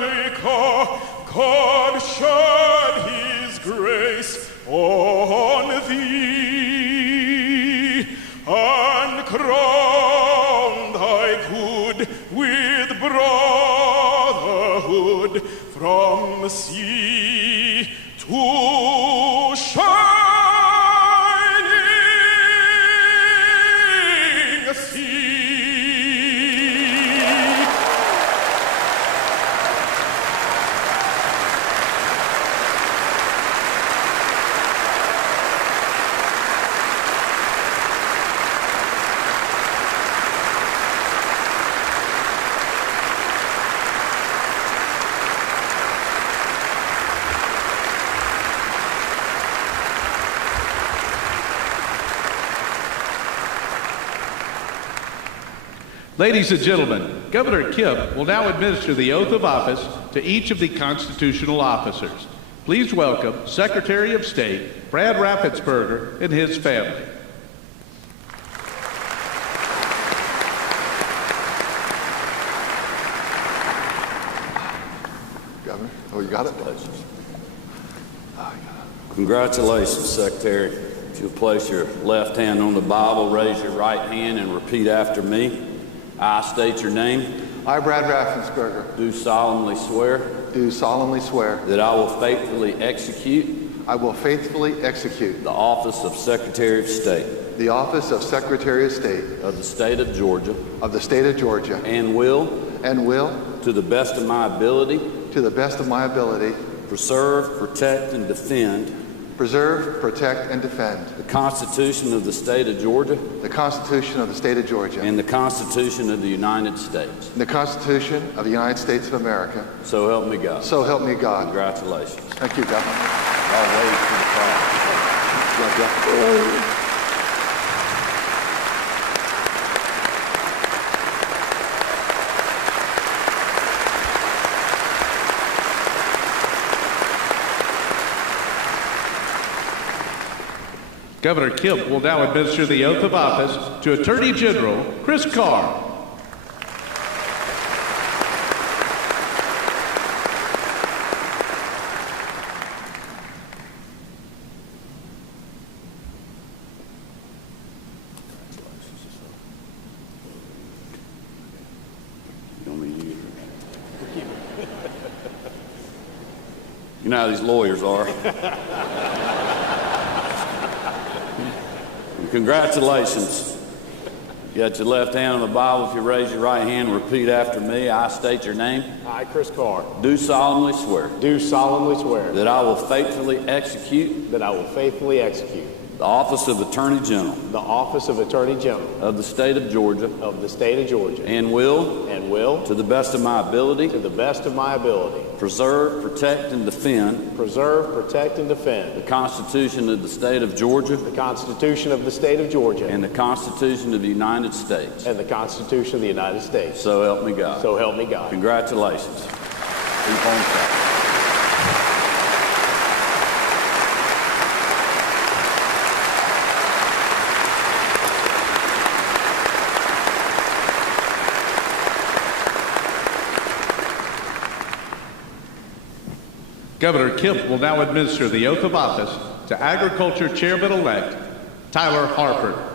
America, God shed his grace on thee, and crown thy good with brotherhood from sea to shining sea. Ladies and gentlemen, Governor Kemp will now administer the oath of office to each of the constitutional officers. Please welcome Secretary of State Brad Raffensperger and his family. Governor, oh, you got it? Congratulations, Secretary. If you'll place your left hand on the Bible, raise your right hand, and repeat after me. I state your name. I, Brad Raffensperger, Do solemnly swear do solemnly swear that I will faithfully execute I will faithfully execute the office of Secretary of State the office of Secretary of State of the State of Georgia of the State of Georgia and will, to the best of my ability, preserve, protect, and defend preserve, protect, and defend the Constitution of the State of Georgia the Constitution of the State of Georgia and the Constitution of the United States. and the Constitution of the United States of America. So help me God. So help me God. Congratulations. Thank you, Governor. I'll wait for the call. Governor Kemp will now administer the oath of office to Attorney General Chris Carr. You know how these lawyers are. Congratulations. You got your left hand on the Bible. If you raise your right hand and repeat after me, I state your name. I, Chris Carr, Do solemnly swear do solemnly swear that I will faithfully execute that I will faithfully execute the office of Attorney General the office of Attorney General of the state of Georgia of the state of Georgia and will, to the best of my ability, the best of my ability, preserve, protect, and defend preserve, protect, and defend the Constitution of the state of Georgia the Constitution of the state of Georgia and the Constitution of the United States. and the Constitution of the United States. So help me God. So help me God. Congratulations. Keep on track. Governor Kemp will now administer the oath of office to Agriculture Chairman-elect Tyler Harper.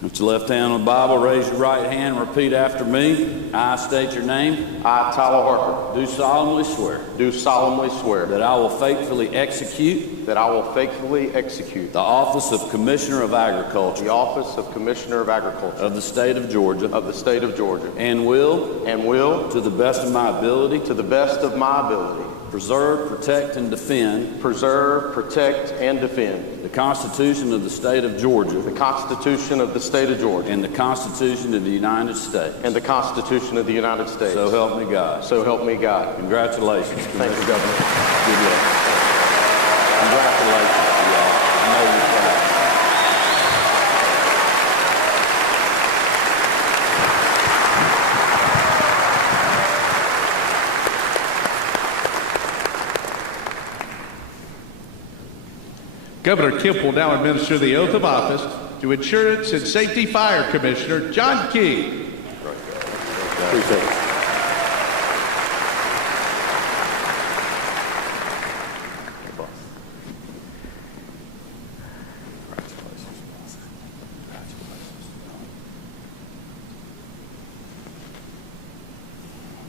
Put your left hand on the Bible, raise your right hand, repeat after me. I state your name. I, Tyler Harper, Do solemnly swear do solemnly swear that I will faithfully execute that I will faithfully execute the office of Commissioner of Agriculture the office of Commissioner of Agriculture of the state of Georgia of the state of Georgia and will, to to the best of my ability, the best of my ability, preserve, protect, and defend preserve, protect, and defend the Constitution of the state of Georgia the Constitution of the state of Georgia and the Constitution of the United States. and the Constitution of the United States. So help me God. So help me God. Congratulations. Thank you, Governor. Good luck. Congratulations to y'all. I know you're proud. Governor Kemp will now administer the oath of office to Insurance and Safety Fire Commissioner John King. Appreciate it.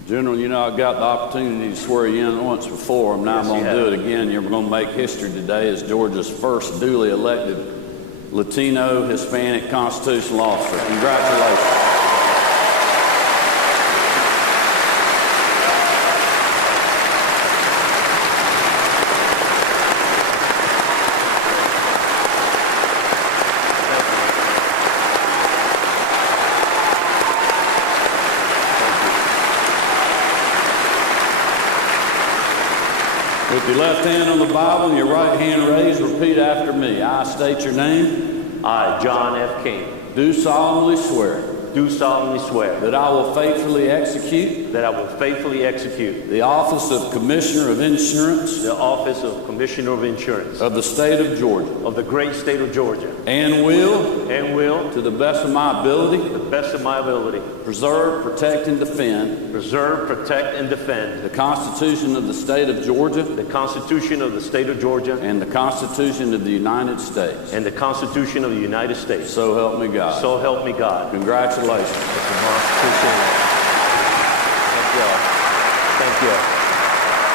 General, you know, I got the opportunity to swear you in once before. Now I'm going to do it again. You're going to make history today as Georgia's first duly elected Latino Hispanic constitutional officer. Congratulations. With your left hand on the Bible and your right hand raised, repeat after me. I state your name. I, John F. King, Do solemnly swear do solemnly swear that I will faithfully execute that I will faithfully execute the office of Commissioner of Insurance the office of Commissioner of Insurance of the state of Georgia of the great state of Georgia and will, to the best of my ability, the best of my ability, preserve, protect, and defend preserve, protect, and defend the Constitution of the state of Georgia the Constitution of the state of Georgia and the Constitution of the United States. and the Constitution of the United States. So help me God. So help me God. Congratulations. Mr. Moss, appreciate it. Thank you. Thank you.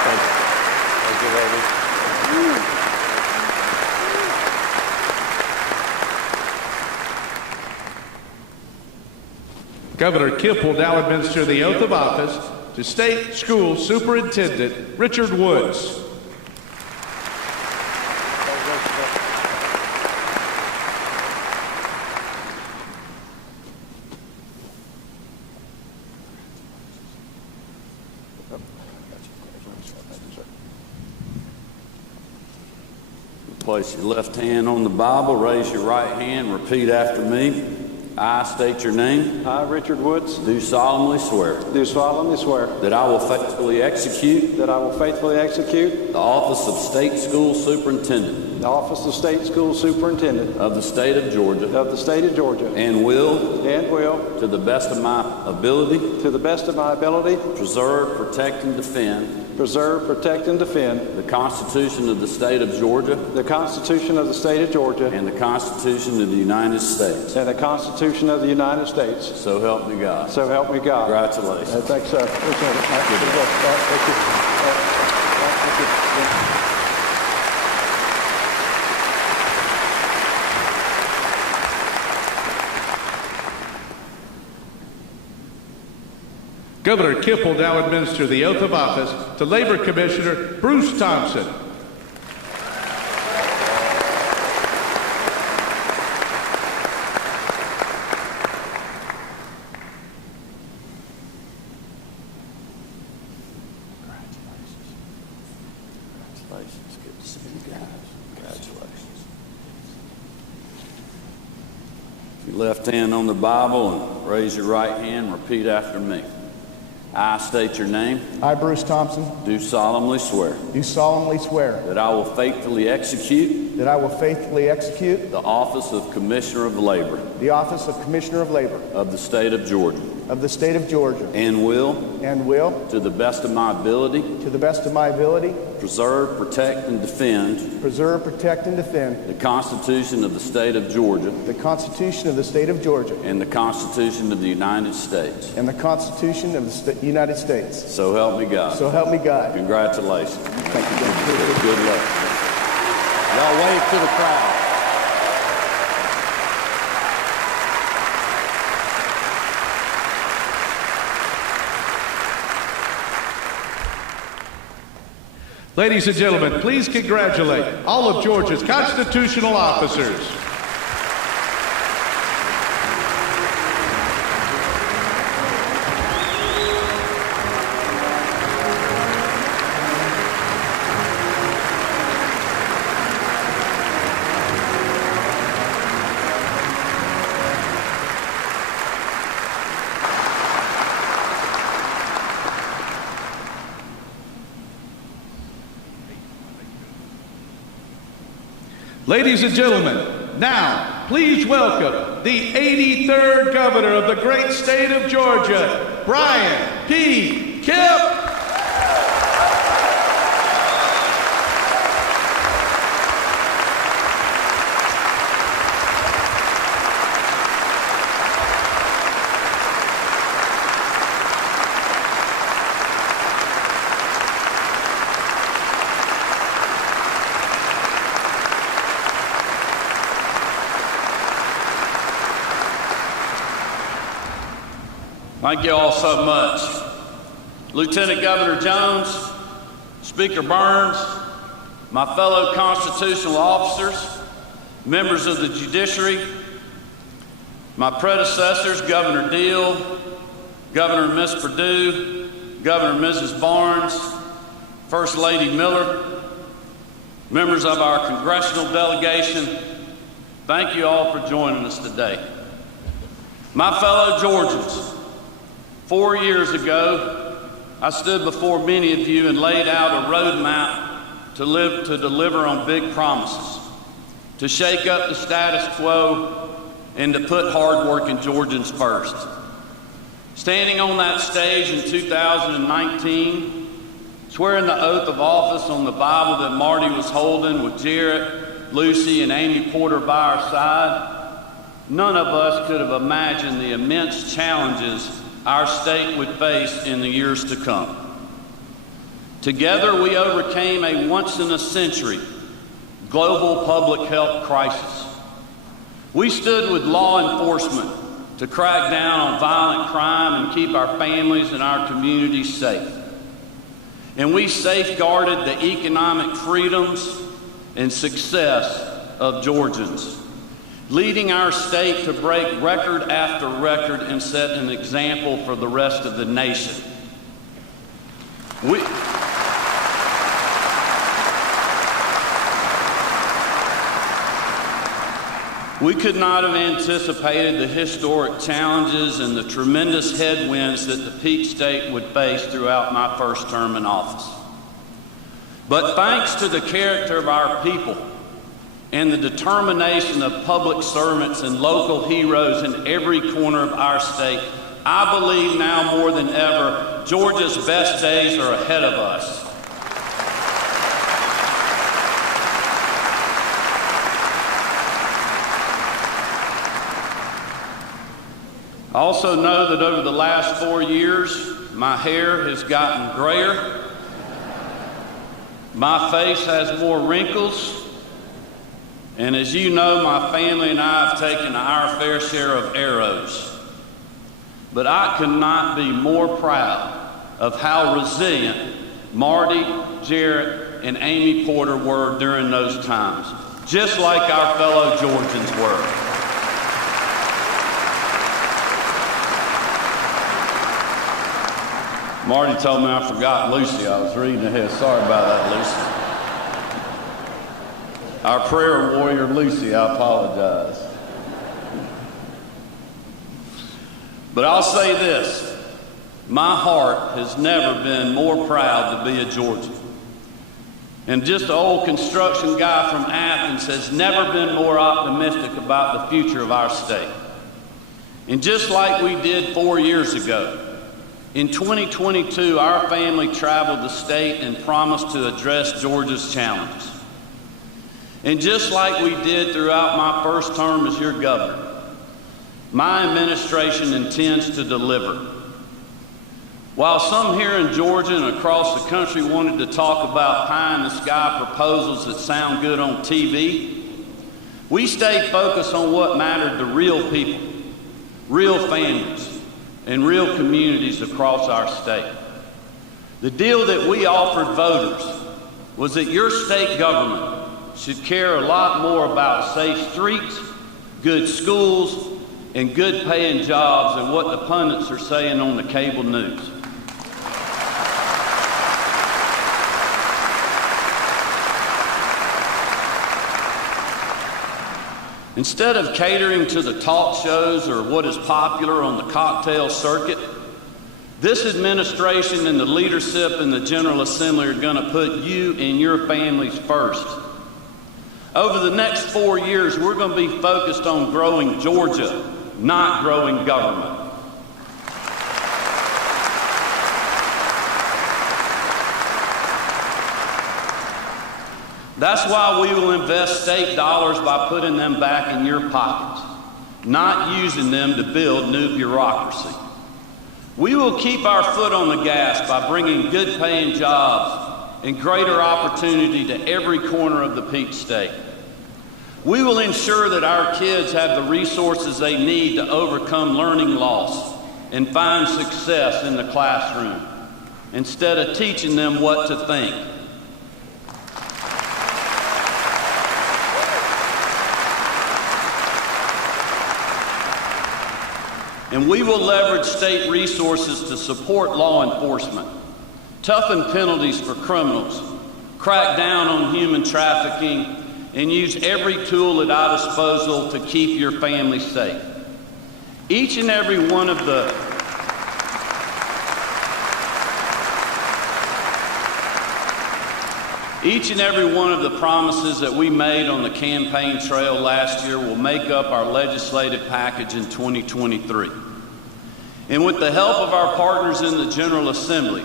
Thank you. Thank you, ladies. Governor Kemp will now administer the oath of office to State School Superintendent Richard Woods. Place your left hand on the Bible, raise your right hand, repeat after me. I state your name. I, Richard Woods, Do solemnly swear do solemnly swear that I will faithfully execute that I will faithfully execute the office of State School Superintendent. The office of State School Superintendent. Of the state of Georgia. Of the state of Georgia. And will. And will. To the best of my ability. To the best of my ability. Preserve, protect, and defend. Preserve, protect, and defend. The Constitution of the state of Georgia. The Constitution of the state of Georgia. And the Constitution of the United States. And the Constitution of the United States. So help me God. So help me God. Congratulations. Thanks, sir. Appreciate it. Thank you. Governor Kemp will now administer the oath of office to Labor Commissioner Bruce Thompson. Congratulations. Good to see you guys. Congratulations. Your left hand on the Bible and raise your right hand. Repeat after me. I state your name. I, Bruce Thompson, do solemnly swear. Do solemnly swear that I will faithfully execute. That I will faithfully execute the office of Commissioner of Labor. The office of Commissioner of Labor. Of the state of Georgia. Of the state of Georgia. And will. And will. To the best of my ability. To the best of my ability. Preserve, protect, and defend. Preserve, protect, and defend. The Constitution of the state of Georgia. The Constitution of the state of Georgia. And the Constitution of the United States. And the Constitution of the United States. So help me God. So help me God. Congratulations. Thank you. Good luck. Y'all wave to the crowd. Ladies and gentlemen, please congratulate all of Georgia's constitutional officers. Ladies and gentlemen, now please welcome the 83rd Governor of the great state of Georgia, Brian P. Kemp. Thank you all so much. Lieutenant Governor Jones, Speaker Burns, my fellow constitutional officers, members of the judiciary, my predecessors, Governor Deal, Governor Miss Perdue, Governor Mrs. Barnes, First Lady Miller, members of our congressional delegation, thank you all for joining us today. My fellow Georgians, 4 years ago, I stood before many of you and laid out a roadmap to deliver on big promises, to shake up the status quo, and to put hardworking Georgians first. Standing on that stage in 2019, swearing the oath of office on the Bible that Marty was holding with Jarrett, Lucy, and Amy Porter by our side, none of us could have imagined the immense challenges our state would face in the years to come. Together, we overcame a once-in-a-century global public health crisis. We stood with law enforcement to crack down on violent crime and keep our families and our communities safe. And we safeguarded the economic freedoms and success of Georgians, leading our state to break record after record and set an example for the rest of the nation. We could not have anticipated the historic challenges and the tremendous headwinds that the Peach State would face throughout my first term in office. But thanks to the character of our people and the determination of public servants and local heroes in every corner of our state, I believe now more than ever, Georgia's best days are ahead of us. I also know that over the last 4 years, my hair has gotten grayer, my face has more wrinkles, and as you know, my family and I have taken our fair share of arrows. But I could not be more proud of how resilient Marty, Jarrett, and Amy Porter were during those times, just like our fellow Georgians were. Marty told me I forgot Lucy. I was reading ahead. Sorry about that, Lucy. Our prayer warrior, Lucy, I apologize. But I'll say this. My heart has never been more proud to be a Georgian. And just an old construction guy from Athens has never been more optimistic about the future of our state. And just like we did 4 years ago, in 2022, our family traveled the state and promised to address Georgia's challenges. And just like we did throughout my first term as your governor, my administration intends to deliver. While some here in Georgia and across the country wanted to talk about pie-in-the-sky proposals that sound good on TV, we stayed focused on what mattered to real people, real families, and real communities across our state. The deal that we offered voters was that your state government should care a lot more about safe streets, good schools, and good paying jobs than what the pundits are saying on the cable news. Instead of catering to the talk shows or what is popular on the cocktail circuit, this administration and the leadership in the General Assembly are going to put you and your families first. Over the next 4 years, we're going to be focused on growing Georgia, not growing government. That's why we will invest state dollars by putting them back in your pockets, not using them to build new bureaucracy. We will keep our foot on the gas by bringing good paying jobs and greater opportunity to every corner of the Peach State. We will ensure that our kids have the resources they need to overcome learning loss and find success in the classroom, instead of teaching them what to think. And we will leverage state resources to support law enforcement, toughen penalties for criminals, crack down on human trafficking, and use every tool at our disposal to keep your family safe. Each and every one of the promises that we made on the campaign trail last year will make up our legislative package in 2023. And with the help of our partners in the General Assembly,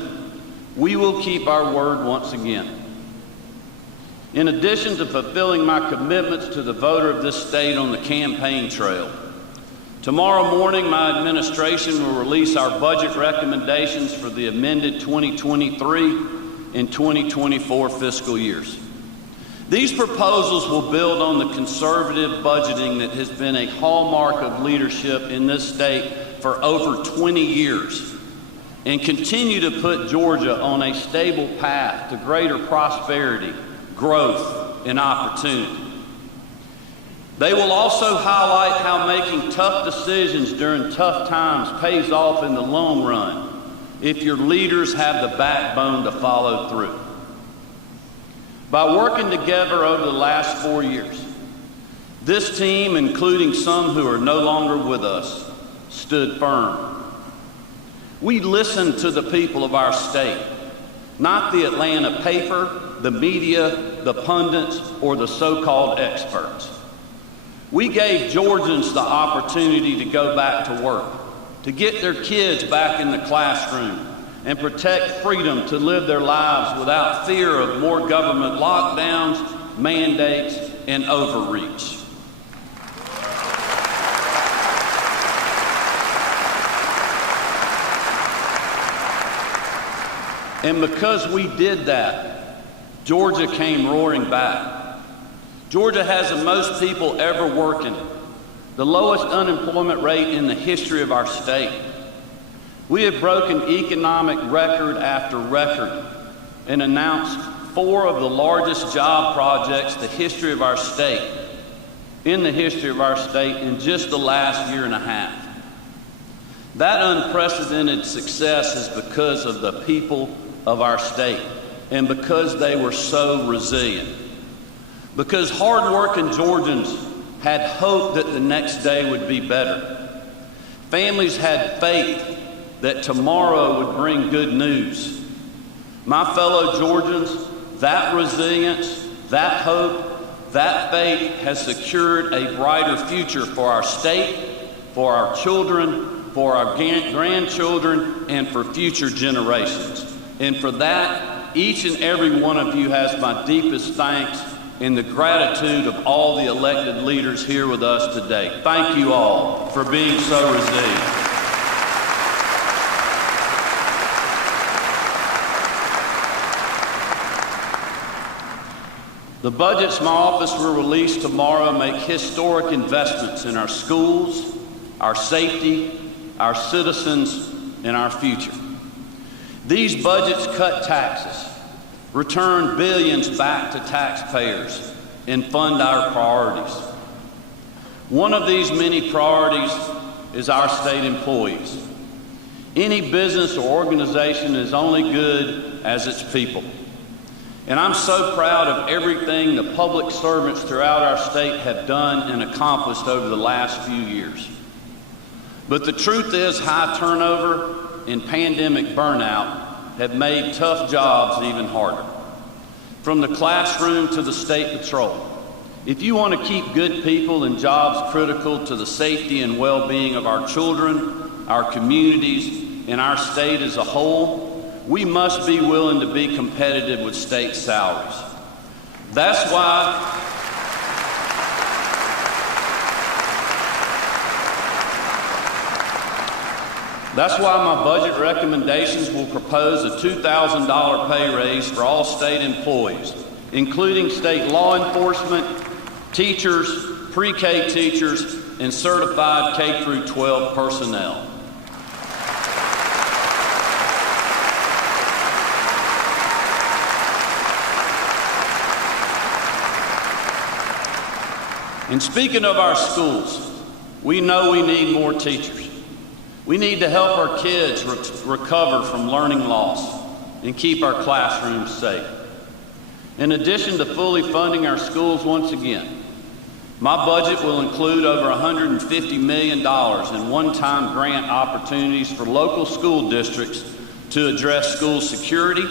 we will keep our word once again. In addition to fulfilling my commitments to the voter of this state on the campaign trail, tomorrow morning my administration will release our budget recommendations for the amended 2023 and 2024 fiscal years. These proposals will build on the conservative budgeting that has been a hallmark of leadership in this state for over 20 years and continue to put Georgia on a stable path to greater prosperity, growth, and opportunity. They will also highlight how making tough decisions during tough times pays off in the long run if your leaders have the backbone to follow through. By working together over the last 4 years, this team, including some who are no longer with us, stood firm. We listened to the people of our state, not the Atlanta paper the media, the pundits, or the so-called experts. We gave Georgians the opportunity to go back to work, to get their kids back in the classroom, and protect freedom to live their lives without fear of more government lockdowns, mandates, and overreach. And because we did that, Georgia came roaring back. Georgia has the most people ever working, the lowest unemployment rate in the history of our state. We have broken economic record after record and announced 4 of the largest job projects in the history of our state in just the last year and a half. That unprecedented success is because of the people of our state and because they were so resilient. Because hardworking Georgians had hope that the next day would be better. Families had faith that tomorrow would bring good news. My fellow Georgians, that resilience, that hope, that faith has secured a brighter future for our state, for our children, for our grandchildren, and for future generations. And for that, each and every one of you has my deepest thanks and the gratitude of all the elected leaders here with us today. Thank you all for being so resilient. The budgets my office will release tomorrow make historic investments in our schools, our safety, our citizens, and our future. These budgets cut taxes, return billions back to taxpayers, and fund our priorities. One of these many priorities is our state employees. Any business or organization is only good as its people. And I'm so proud of everything the public servants throughout our state have done and accomplished over the last few years. But the truth is, high turnover and pandemic burnout have made tough jobs even harder. From the classroom to the state patrol. If you want to keep good people in jobs critical to the safety and well-being of our children, our communities, and our state as a whole, we must be willing to be competitive with state salaries. That's why my budget recommendations will propose a $2,000 pay raise for all state employees, including state law enforcement, teachers, pre-K teachers, and certified K-12 personnel. And speaking of our schools, we know we need more teachers. We need to help our kids recover from learning loss and keep our classrooms safe. In addition to fully funding our schools once again, my budget will include over $150 million in one-time grant opportunities for local school districts to address school security,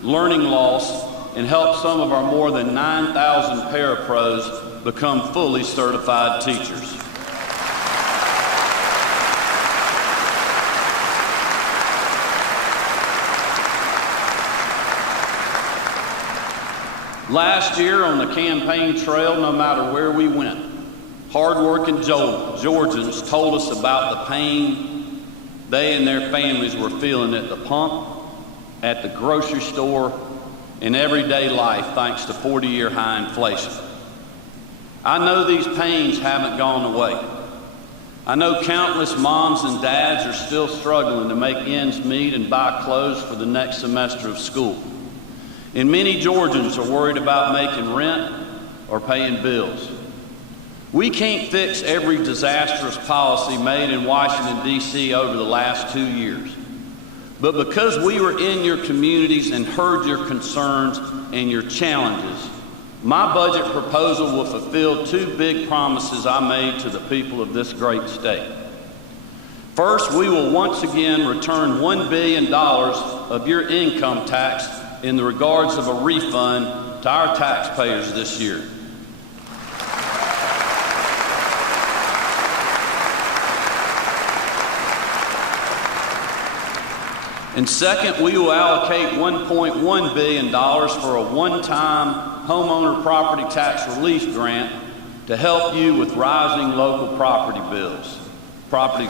learning loss, and help some of our more than 9,000 parapros become fully certified teachers. Last year on the campaign trail, no matter where we went, hardworking Georgians told us about the pain they and their families were feeling at the pump, at the grocery store, in everyday life thanks to 40-year high inflation. I know these pains haven't gone away. I know countless moms and dads are still struggling to make ends meet and buy clothes for the next semester of school. And many Georgians are worried about making rent or paying bills. We can't fix every disastrous policy made in Washington, D.C. over the last 2 years. But because we were in your communities and heard your concerns and your challenges, my budget proposal will fulfill 2 big promises I made to the people of this great state. First, we will once again return $1 billion of your income tax in the regards of a refund to our taxpayers this year. And second, we will allocate $1.1 billion for a one-time homeowner property tax relief grant to help you with rising local property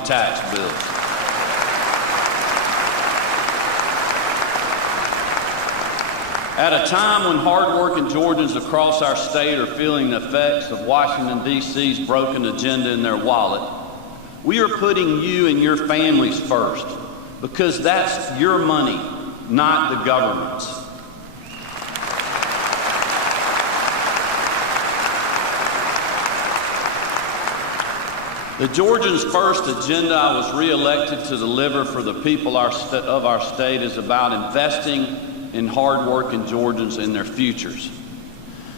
tax bills. At a time when hardworking Georgians across our state are feeling the effects of Washington, D.C.'s broken agenda in their wallet, we are putting you and your families first, because that's your money, not the government's. The Georgians' first agenda I was reelected to deliver for the people of our state is about investing in hardworking Georgians and their futures.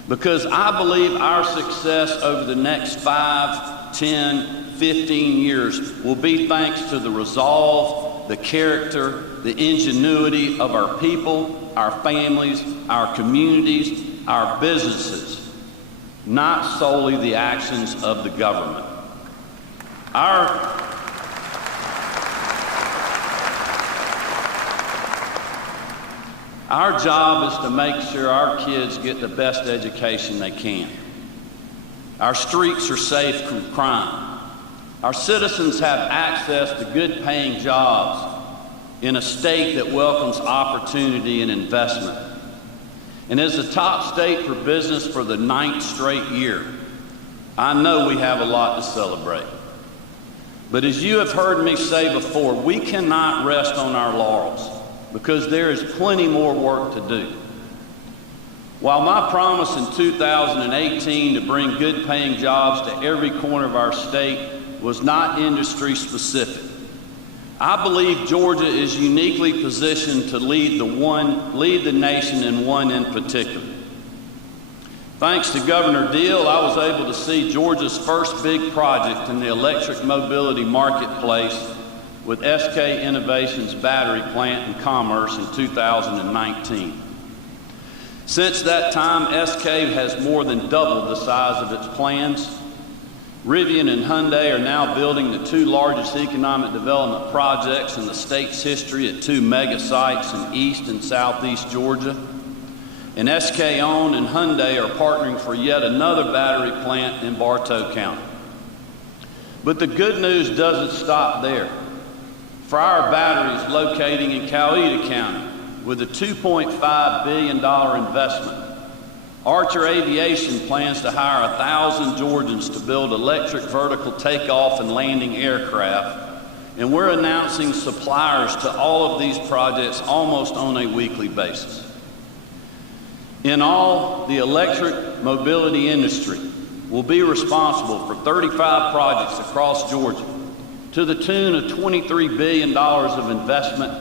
Because I believe our success over the next 5, 10, 15 years will be thanks to the resolve, the character, the ingenuity of our people, our families, our communities, our businesses, not solely the actions of the government. Our job is to make sure our kids get the best education they can. Our streets are safe from crime. Our citizens have access to good-paying jobs in a state that welcomes opportunity and investment. And as the top state for business for the 9th straight year, I know we have a lot to celebrate. But as you have heard me say before, we cannot rest on our laurels because there is plenty more work to do. While my promise in 2018 to bring good-paying jobs to every corner of our state was not industry-specific, I believe Georgia is uniquely positioned to lead the nation in one in particular. Thanks to Governor Deal, I was able to see Georgia's first big project in the electric mobility marketplace with SK Innovations battery plant in Commerce in 2019. Since that time, SK has more than doubled the size of its plans. Rivian and Hyundai are now building the 2 largest economic development projects in the state's history at 2 mega sites in East and Southeast Georgia. And SK-owned and Hyundai are partnering for yet another battery plant in Bartow County. But the good news doesn't stop there. For our batteries locating in Coweta County, with a $2.5 billion investment, Archer Aviation plans to hire 1,000 Georgians to build electric vertical takeoff and landing aircraft, and we're announcing suppliers to all of these projects almost on a weekly basis. In all, the electric mobility industry will be responsible for 35 projects across Georgia to the tune of $23 billion of investment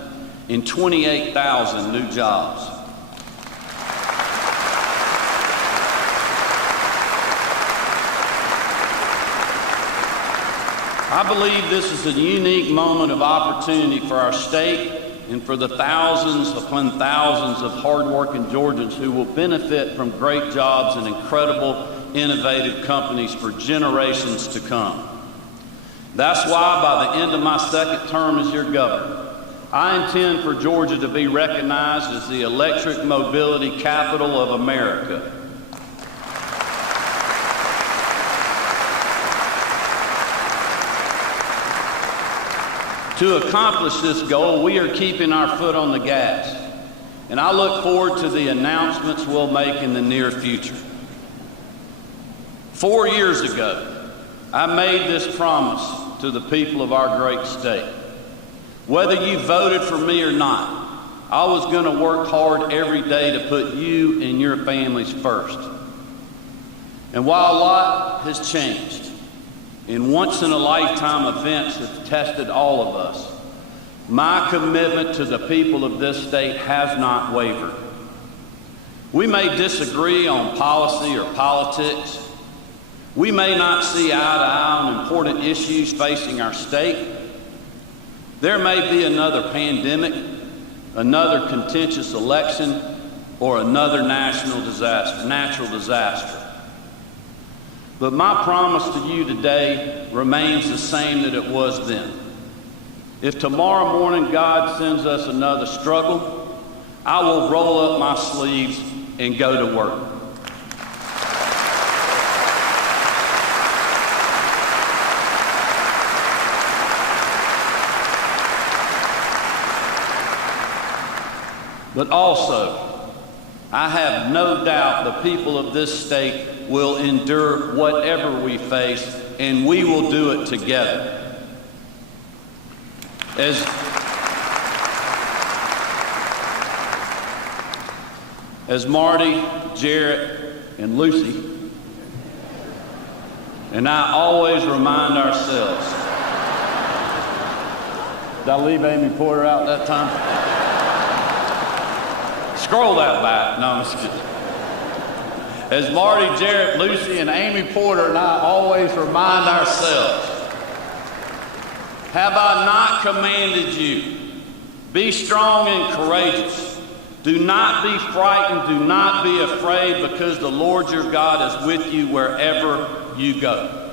in 28,000 new jobs. I believe this is a unique moment of opportunity for our state and for the thousands upon thousands of hardworking Georgians who will benefit from great jobs and incredible, innovative companies for generations to come. That's why by the end of my second term as your governor, I intend for Georgia to be recognized as the electric mobility capital of America. To accomplish this goal, we are keeping our foot on the gas, and I look forward to the announcements we'll make in the near future. 4 years ago, I made this promise to the people of our great state. Whether you voted for me or not, I was going to work hard every day to put you and your families first. And while a lot has changed, and once-in-a-lifetime events have tested all of us, my commitment to the people of this state has not wavered. We may disagree on policy or politics. We may not see eye to eye on important issues facing our state. There may be another pandemic, another contentious election, or another natural disaster. But my promise to you today remains the same that it was then. If tomorrow morning God sends us another struggle, I will roll up my sleeves and go to work. But also, I have no doubt the people of this state will endure whatever we face, and we will do it together. As Marty, Jarrett, and Lucy, and I always remind ourselves. Did I leave Amy Porter out that time? Scroll that back. No, I'm just kidding. As Marty, Jarrett, Lucy, and Amy Porter and I always remind ourselves, have I not commanded you? Be strong and courageous. Do not be frightened. Do not be afraid, because the Lord your God is with you wherever you go.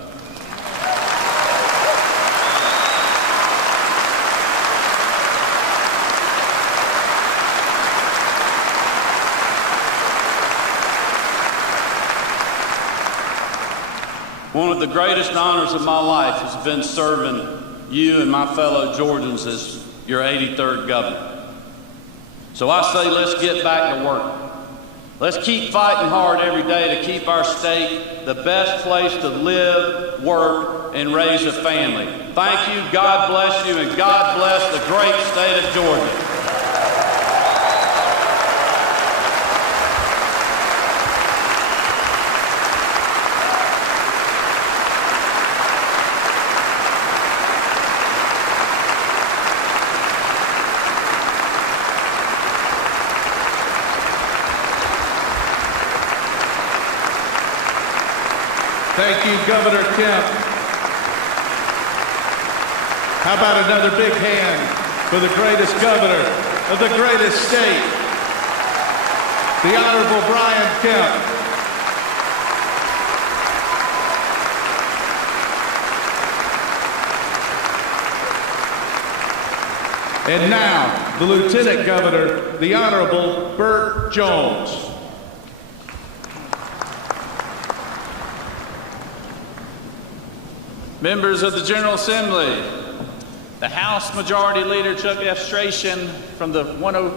One of the greatest honors of my life has been serving you and my fellow Georgians as your 83rd governor. So I say, let's get back to work. Let's keep fighting hard every day to keep our state the best place to live, work, and raise a family. Thank you, God bless you, and God bless the great state of Georgia. Thank you, Governor Kemp. How about another big hand for the greatest governor of the greatest state, the Honorable Brian Kemp. And now, the Lieutenant Governor, the Honorable Burt Jones. Members of the General Assembly, the House Majority Leader Chuck F. Stration from the